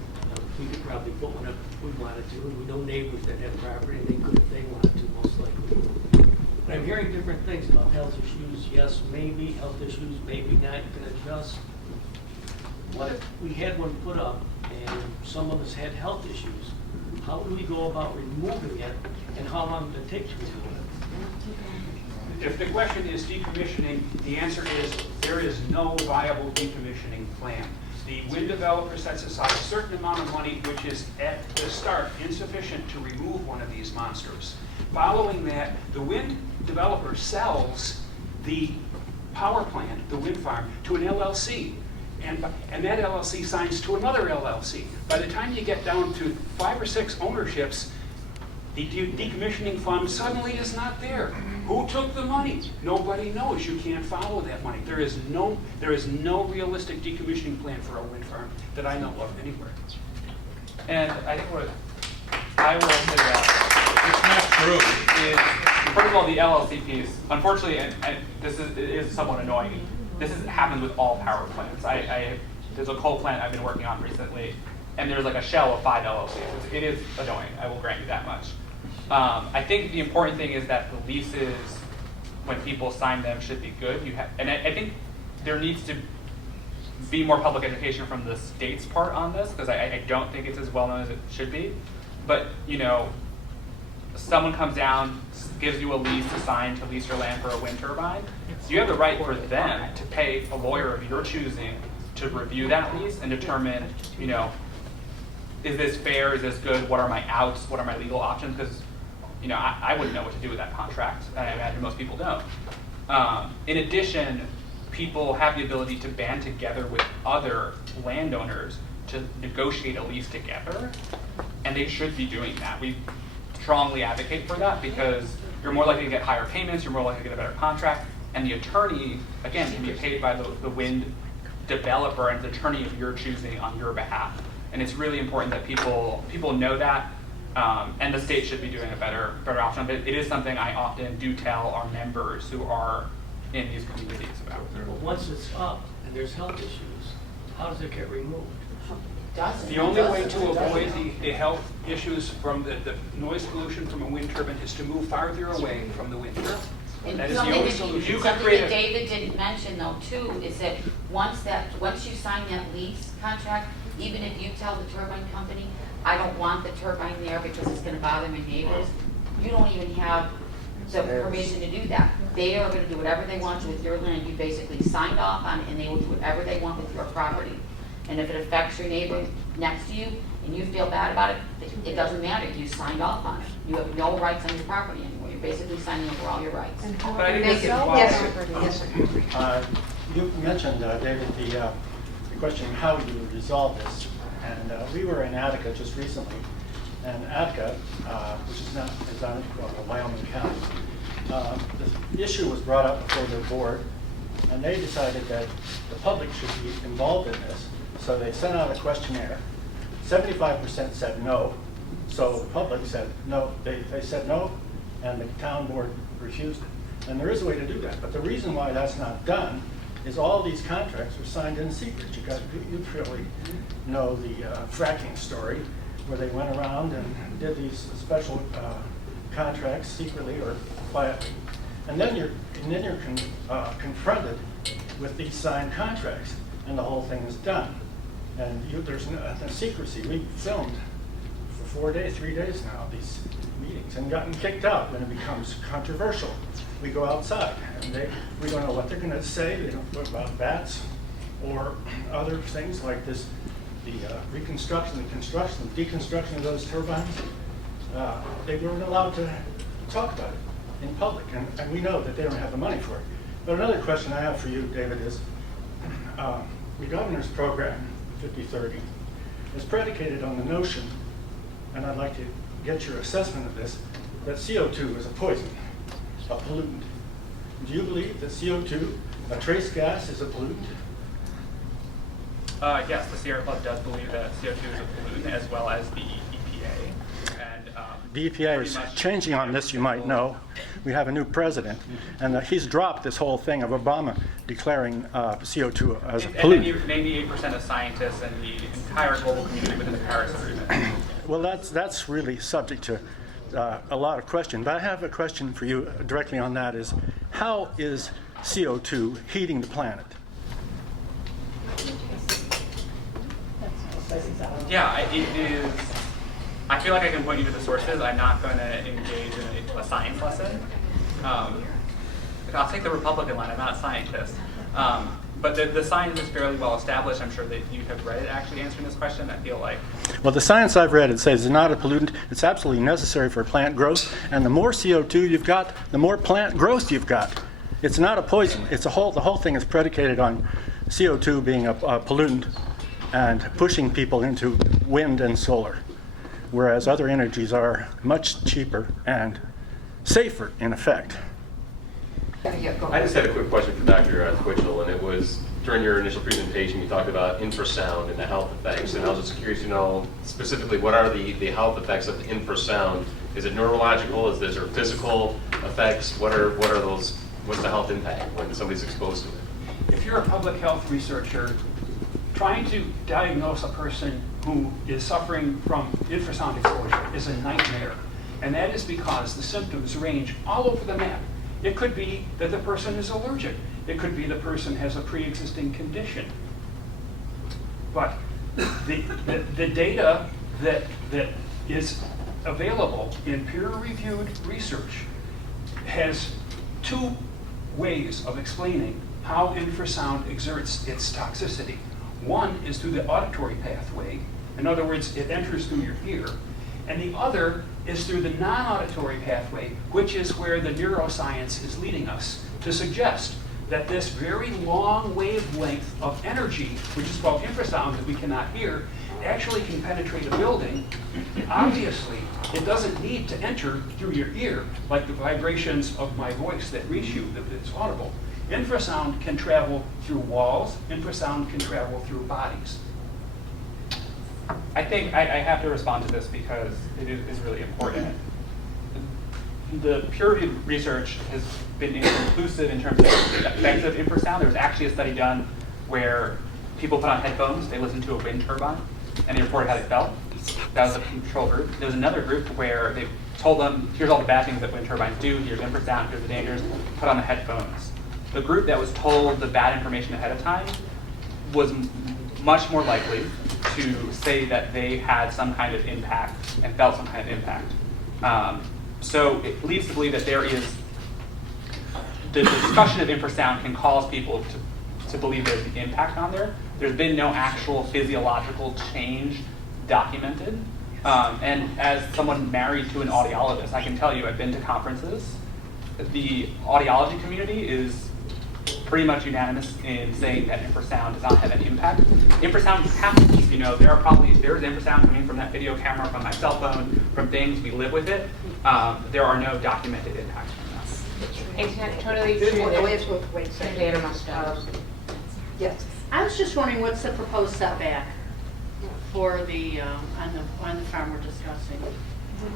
We could probably put one up if we wanted to, and we know neighbors that have property, and they could if they wanted to, most likely. But I'm hearing different things about health issues. Yes, maybe health issues, maybe not. You can adjust. What if we had one put up and some of us had health issues? How would we go about removing it, and how long would it take to remove it? If the question is decommissioning, the answer is there is no viable decommissioning plan. The wind developer sets aside a certain amount of money, which is at the start insufficient to remove one of these monsters. Following that, the wind developer sells the power plant, the wind farm, to an LLC. And that LLC signs to another LLC. By the time you get down to 5 or 6 ownerships, the decommissioning fund suddenly is not there. Who took the money? Nobody knows. You can't follow that money. There is no realistic decommissioning plan for a wind farm that I know of anywhere. And I think what I will say that It's not true. is, first of all, the LLC piece, unfortunately, and this is somewhat annoying. This happens with all power plants. There's a coal plant I've been working on recently, and there's like a shell of 5 LLCs. It is annoying, I will grant you that much. I think the important thing is that the leases, when people sign them, should be good. And I think there needs to be more public education from the state's part on this, because I don't think it's as well known as it should be. But someone comes down, gives you a lease to sign to lease your land for a wind turbine. You have the right for them to pay a lawyer of your choosing to review that lease and determine, is this fair? Is this good? What are my outs? What are my legal options? Because I wouldn't know what to do with that contract. I imagine most people don't. In addition, people have the ability to band together with other landowners to negotiate a lease together, and they should be doing that. We strongly advocate for that because you're more likely to get higher payments, you're more likely to get a better contract, and the attorney, again, can get paid by the wind developer and the attorney of your choosing on your behalf. And it's really important that people know that, and the state should be doing a better option. But it is something I often do tell our members who are in these communities about. But once it's up and there's health issues, how does it get removed? The only way to avoid the health issues from the noise pollution from a wind turbine is to move farther away from the wind turbine. And That is the something only that solution. you- something that David didn't mention though too, is that once you sign that lease contract, even if you tell the turbine company, I don't want the turbine there because it's gonna bother my neighbors, you don't even have the permission to do that. They are gonna do whatever they want to with your land, you basically signed off on it, and they will do whatever they want with your property. And if it affects your neighbor next to you, and you feel bad about it, it doesn't matter, you signed off on it. You have no rights on your property anymore, you're basically signing over all your rights. But I think it's Yes, sir. Yes, sir. You mentioned, David, the question of how you resolve this. And we were in Attica just recently, and Attica, which is on Wyoming County, the issue was brought up before their board, and they decided that the public should be involved in this. So they sent out a questionnaire. 75% said no. So the public said no. They said no, and the town board refused it. And there is a way to do that. But the reason why that's not done is all these contracts were signed in secret. You probably know the fracking story, where they went around and did these special contracts secretly or quietly. And then you're confronted with these signed contracts, and the whole thing is done. And there's no secrecy. We filmed for 3 days now, these meetings, and gotten kicked out when it becomes controversial. We go outside, and we don't know what they're going to say. They don't talk about bats or other things like this, the reconstruction, the construction, the deconstruction of those turbines. They weren't allowed to talk about it in public, and we know that they don't have the money for it. But another question I have for you, David, is the governor's program, 50/30, is predicated on the notion, and I'd like to get your assessment of this, that CO2 is a poison, a pollutant. Do you believe that CO2, a trace gas, is a pollutant? Yes, the Sierra Club does believe that CO2 is a pollutant, as well as the EPA. And The EPA is changing on this, you might know. We have a new president, and he's dropped this whole thing of Obama declaring CO2 as a pollutant. And then 98% of scientists and the entire global community within the Paris Agreement. Well, that's really subject to a lot of question. But I have a question for you directly on that: is how is CO2 heating the planet? Yeah, it is. I feel like I can point you to the sources. I'm not going to engage in a science lesson. I'll take the Republican line. I'm not a scientist. But the science is fairly well established. I'm sure that you have read it actually answering this question. I feel like. Well, the science I've read, it says it's not a pollutant. It's absolutely necessary for plant growth. And the more CO2 you've got, the more plant growth you've got. It's not a poison. The whole thing is predicated on CO2 being a pollutant and pushing people into wind and solar, whereas other energies are much cheaper and safer in effect. I just had a quick question for Dr. Twitchell, and it was during your initial presentation you talked about infrasound and the health effects, and I was just curious to know specifically what are the health effects of infrasound? Is it neurological? Is there physical effects? What are those? What's the health impact when somebody's exposed to it? If you're a public health researcher, trying to diagnose a person who is suffering from infrasound exposure is a nightmare. And that is because the symptoms range all over the map. It could be that the person is allergic. It could be the person has a pre-existing condition. But the data that is available in peer-reviewed research has two ways of explaining how infrasound exerts its toxicity. One is through the auditory pathway. In other words, it enters through your ear. And the other is through the non-auditory pathway, which is where the neuroscience is leading us to suggest that this very long wavelength of energy, which is called infrasound that we cannot hear, actually can penetrate a building. Obviously, it doesn't need to enter through your ear like the vibrations of my voice that reach you, that it's audible. Infrasound can travel through walls. Infrasound can travel through bodies. I think I have to respond to this because it is really important. The peer-reviewed research has been inconclusive in terms of the effects of infrasound. There was actually a study done where people put on headphones, they listened to a wind turbine, and they reported how they felt. That was a control group. There was another group where they told them, here's all the bad things that wind turbines do, here's infrasound, here's the dangers, put on the headphones. The group that was told the bad information ahead of time was much more likely to say that they had some kind of impact and felt some kind of impact. So it leads to believe that there is, the discussion of infrasound can cause people to believe there's an impact on there. There's been no actual physiological change documented. And as someone married to an audiologist, I can tell you I've been to conferences. The audiology community is pretty much unanimous in saying that infrasound does not have an impact. Infrasound happens, you know, there is infrasound coming from that video camera, from my cell phone, from things, we live with it. There are no documented impacts from that. It's not totally true that animal studies. Yes. I was just wondering what's the proposed setback for the, on the farm we're discussing?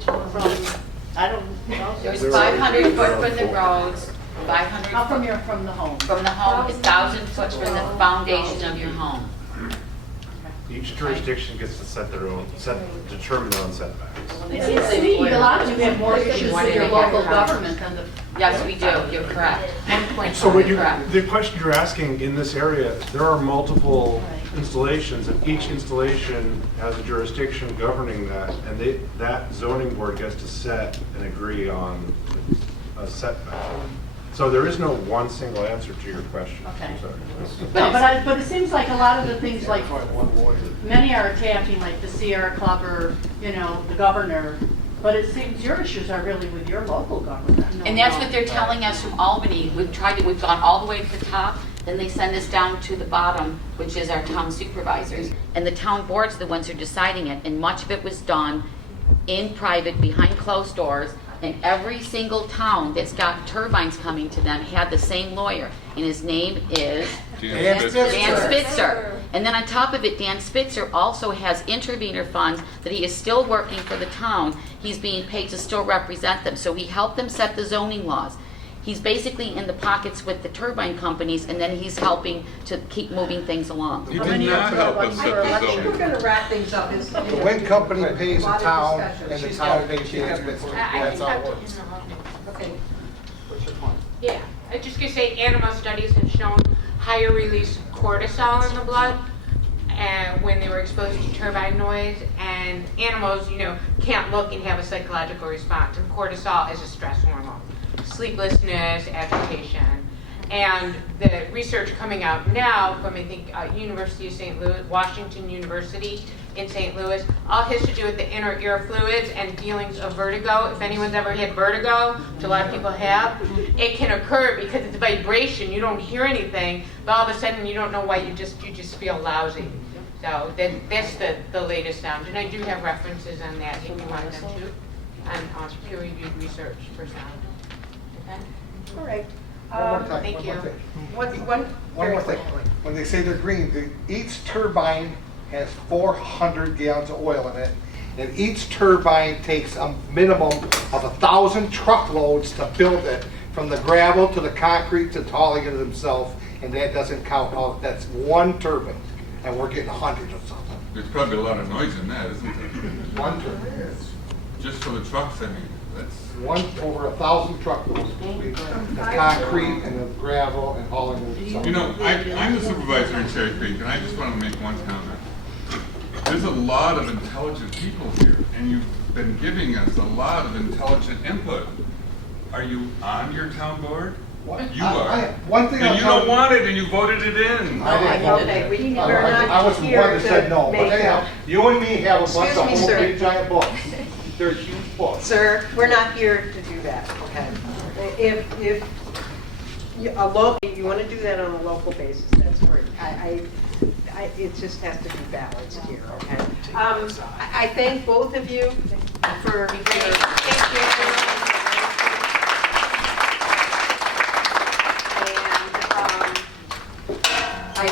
From, I don't know. There's 500 foot from the roads, 500 How from the home? from the home, 1,000 foot from the foundation of your home. Each jurisdiction gets to determine their own setbacks. It seems to me a lot of you have more issues with your local government than the. Yes, we do, you're correct. So what the question you're asking in this area, there are multiple installations, and each installation has a jurisdiction governing that, and that zoning board gets to set and agree on a setback. So there is no one single answer to your question. Okay. I'm sorry. No, but it seems like a lot of the things, like many are attacking, like the Sierra Club or the governor. But it seems your issues are really with your local government. And that's what they're telling us from Albany. We've gone all the way to the top, then they send us down to the bottom, which is our town supervisors. And the town boards are the ones who are deciding it, and much of it was done in private, behind closed doors, and every single town that's got turbines coming to them had the same lawyer, and his name is Dan Spitzer. And then on top of it, Dan Spitzer also has intervenor funds that he is still working for the town. He's being paid to still represent them, so he helped them set the zoning laws. He's basically in the pockets with the turbine companies, and then he's helping to keep moving things along. He did not help us set the I think we're zoning. going to wrap things up. The wind company pays the town, and the town pays Dan Spitzer. That's how it works. Okay. What's your point? Yeah, I just gonna say animal studies have shown higher release of cortisol in the blood and when they were exposed to turbine noise, and animals, can't look and have a psychological response. And cortisol is a stress hormone. Sleeplessness, agitation. And the research coming out now from, I think, University of St. Louis, Washington University in St. Louis, all has to do with the inner ear fluids and feelings of vertigo. If anyone's ever had vertigo, which a lot of people have, it can occur because it's vibration. You don't hear anything, but all of a sudden you don't know why, you just feel lousy. So that's the latest sound. And I do have references on that if you want them to, on peer-reviewed research for sound. Okay? All right. One more time. Thank you. One more thing. When they say they're green, each turbine has 400 gallons of oil in it, and each turbine takes a minimum of 1,000 truckloads to build it, from the gravel to the concrete to hauling it themselves, and that doesn't count all. That's one turbine, and we're getting hundreds of something. There's probably a lot of noise in that, isn't there? One turbine. Just for the trucks, I mean, that's. Over 1,000 truckloads between the concrete and the gravel and hauling it themselves. You know, I'm the supervisor in Cherry Creek, and I just want to make one comment. There's a lot of intelligent people here, and you've been giving us a lot of intelligent input. Are you on your town board? What? You are. One thing and you don't want it, and you voted it in. I was the one that said no, but anyhow, you and me have a bunch of whole big giant books. They're huge books. Sir, we're not here to do that, okay? If You want to do that on a local basis, that's great. It just has to be balanced here, okay? I thank both of you for your, I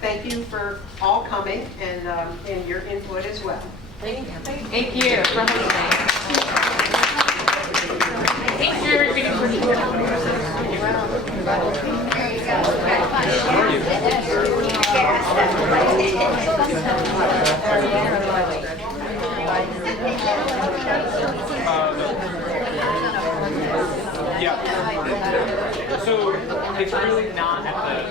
thank you for all coming and your input as well. Thank you. Thank you for hosting. Thank you, everybody, for Yeah. So it's really not at the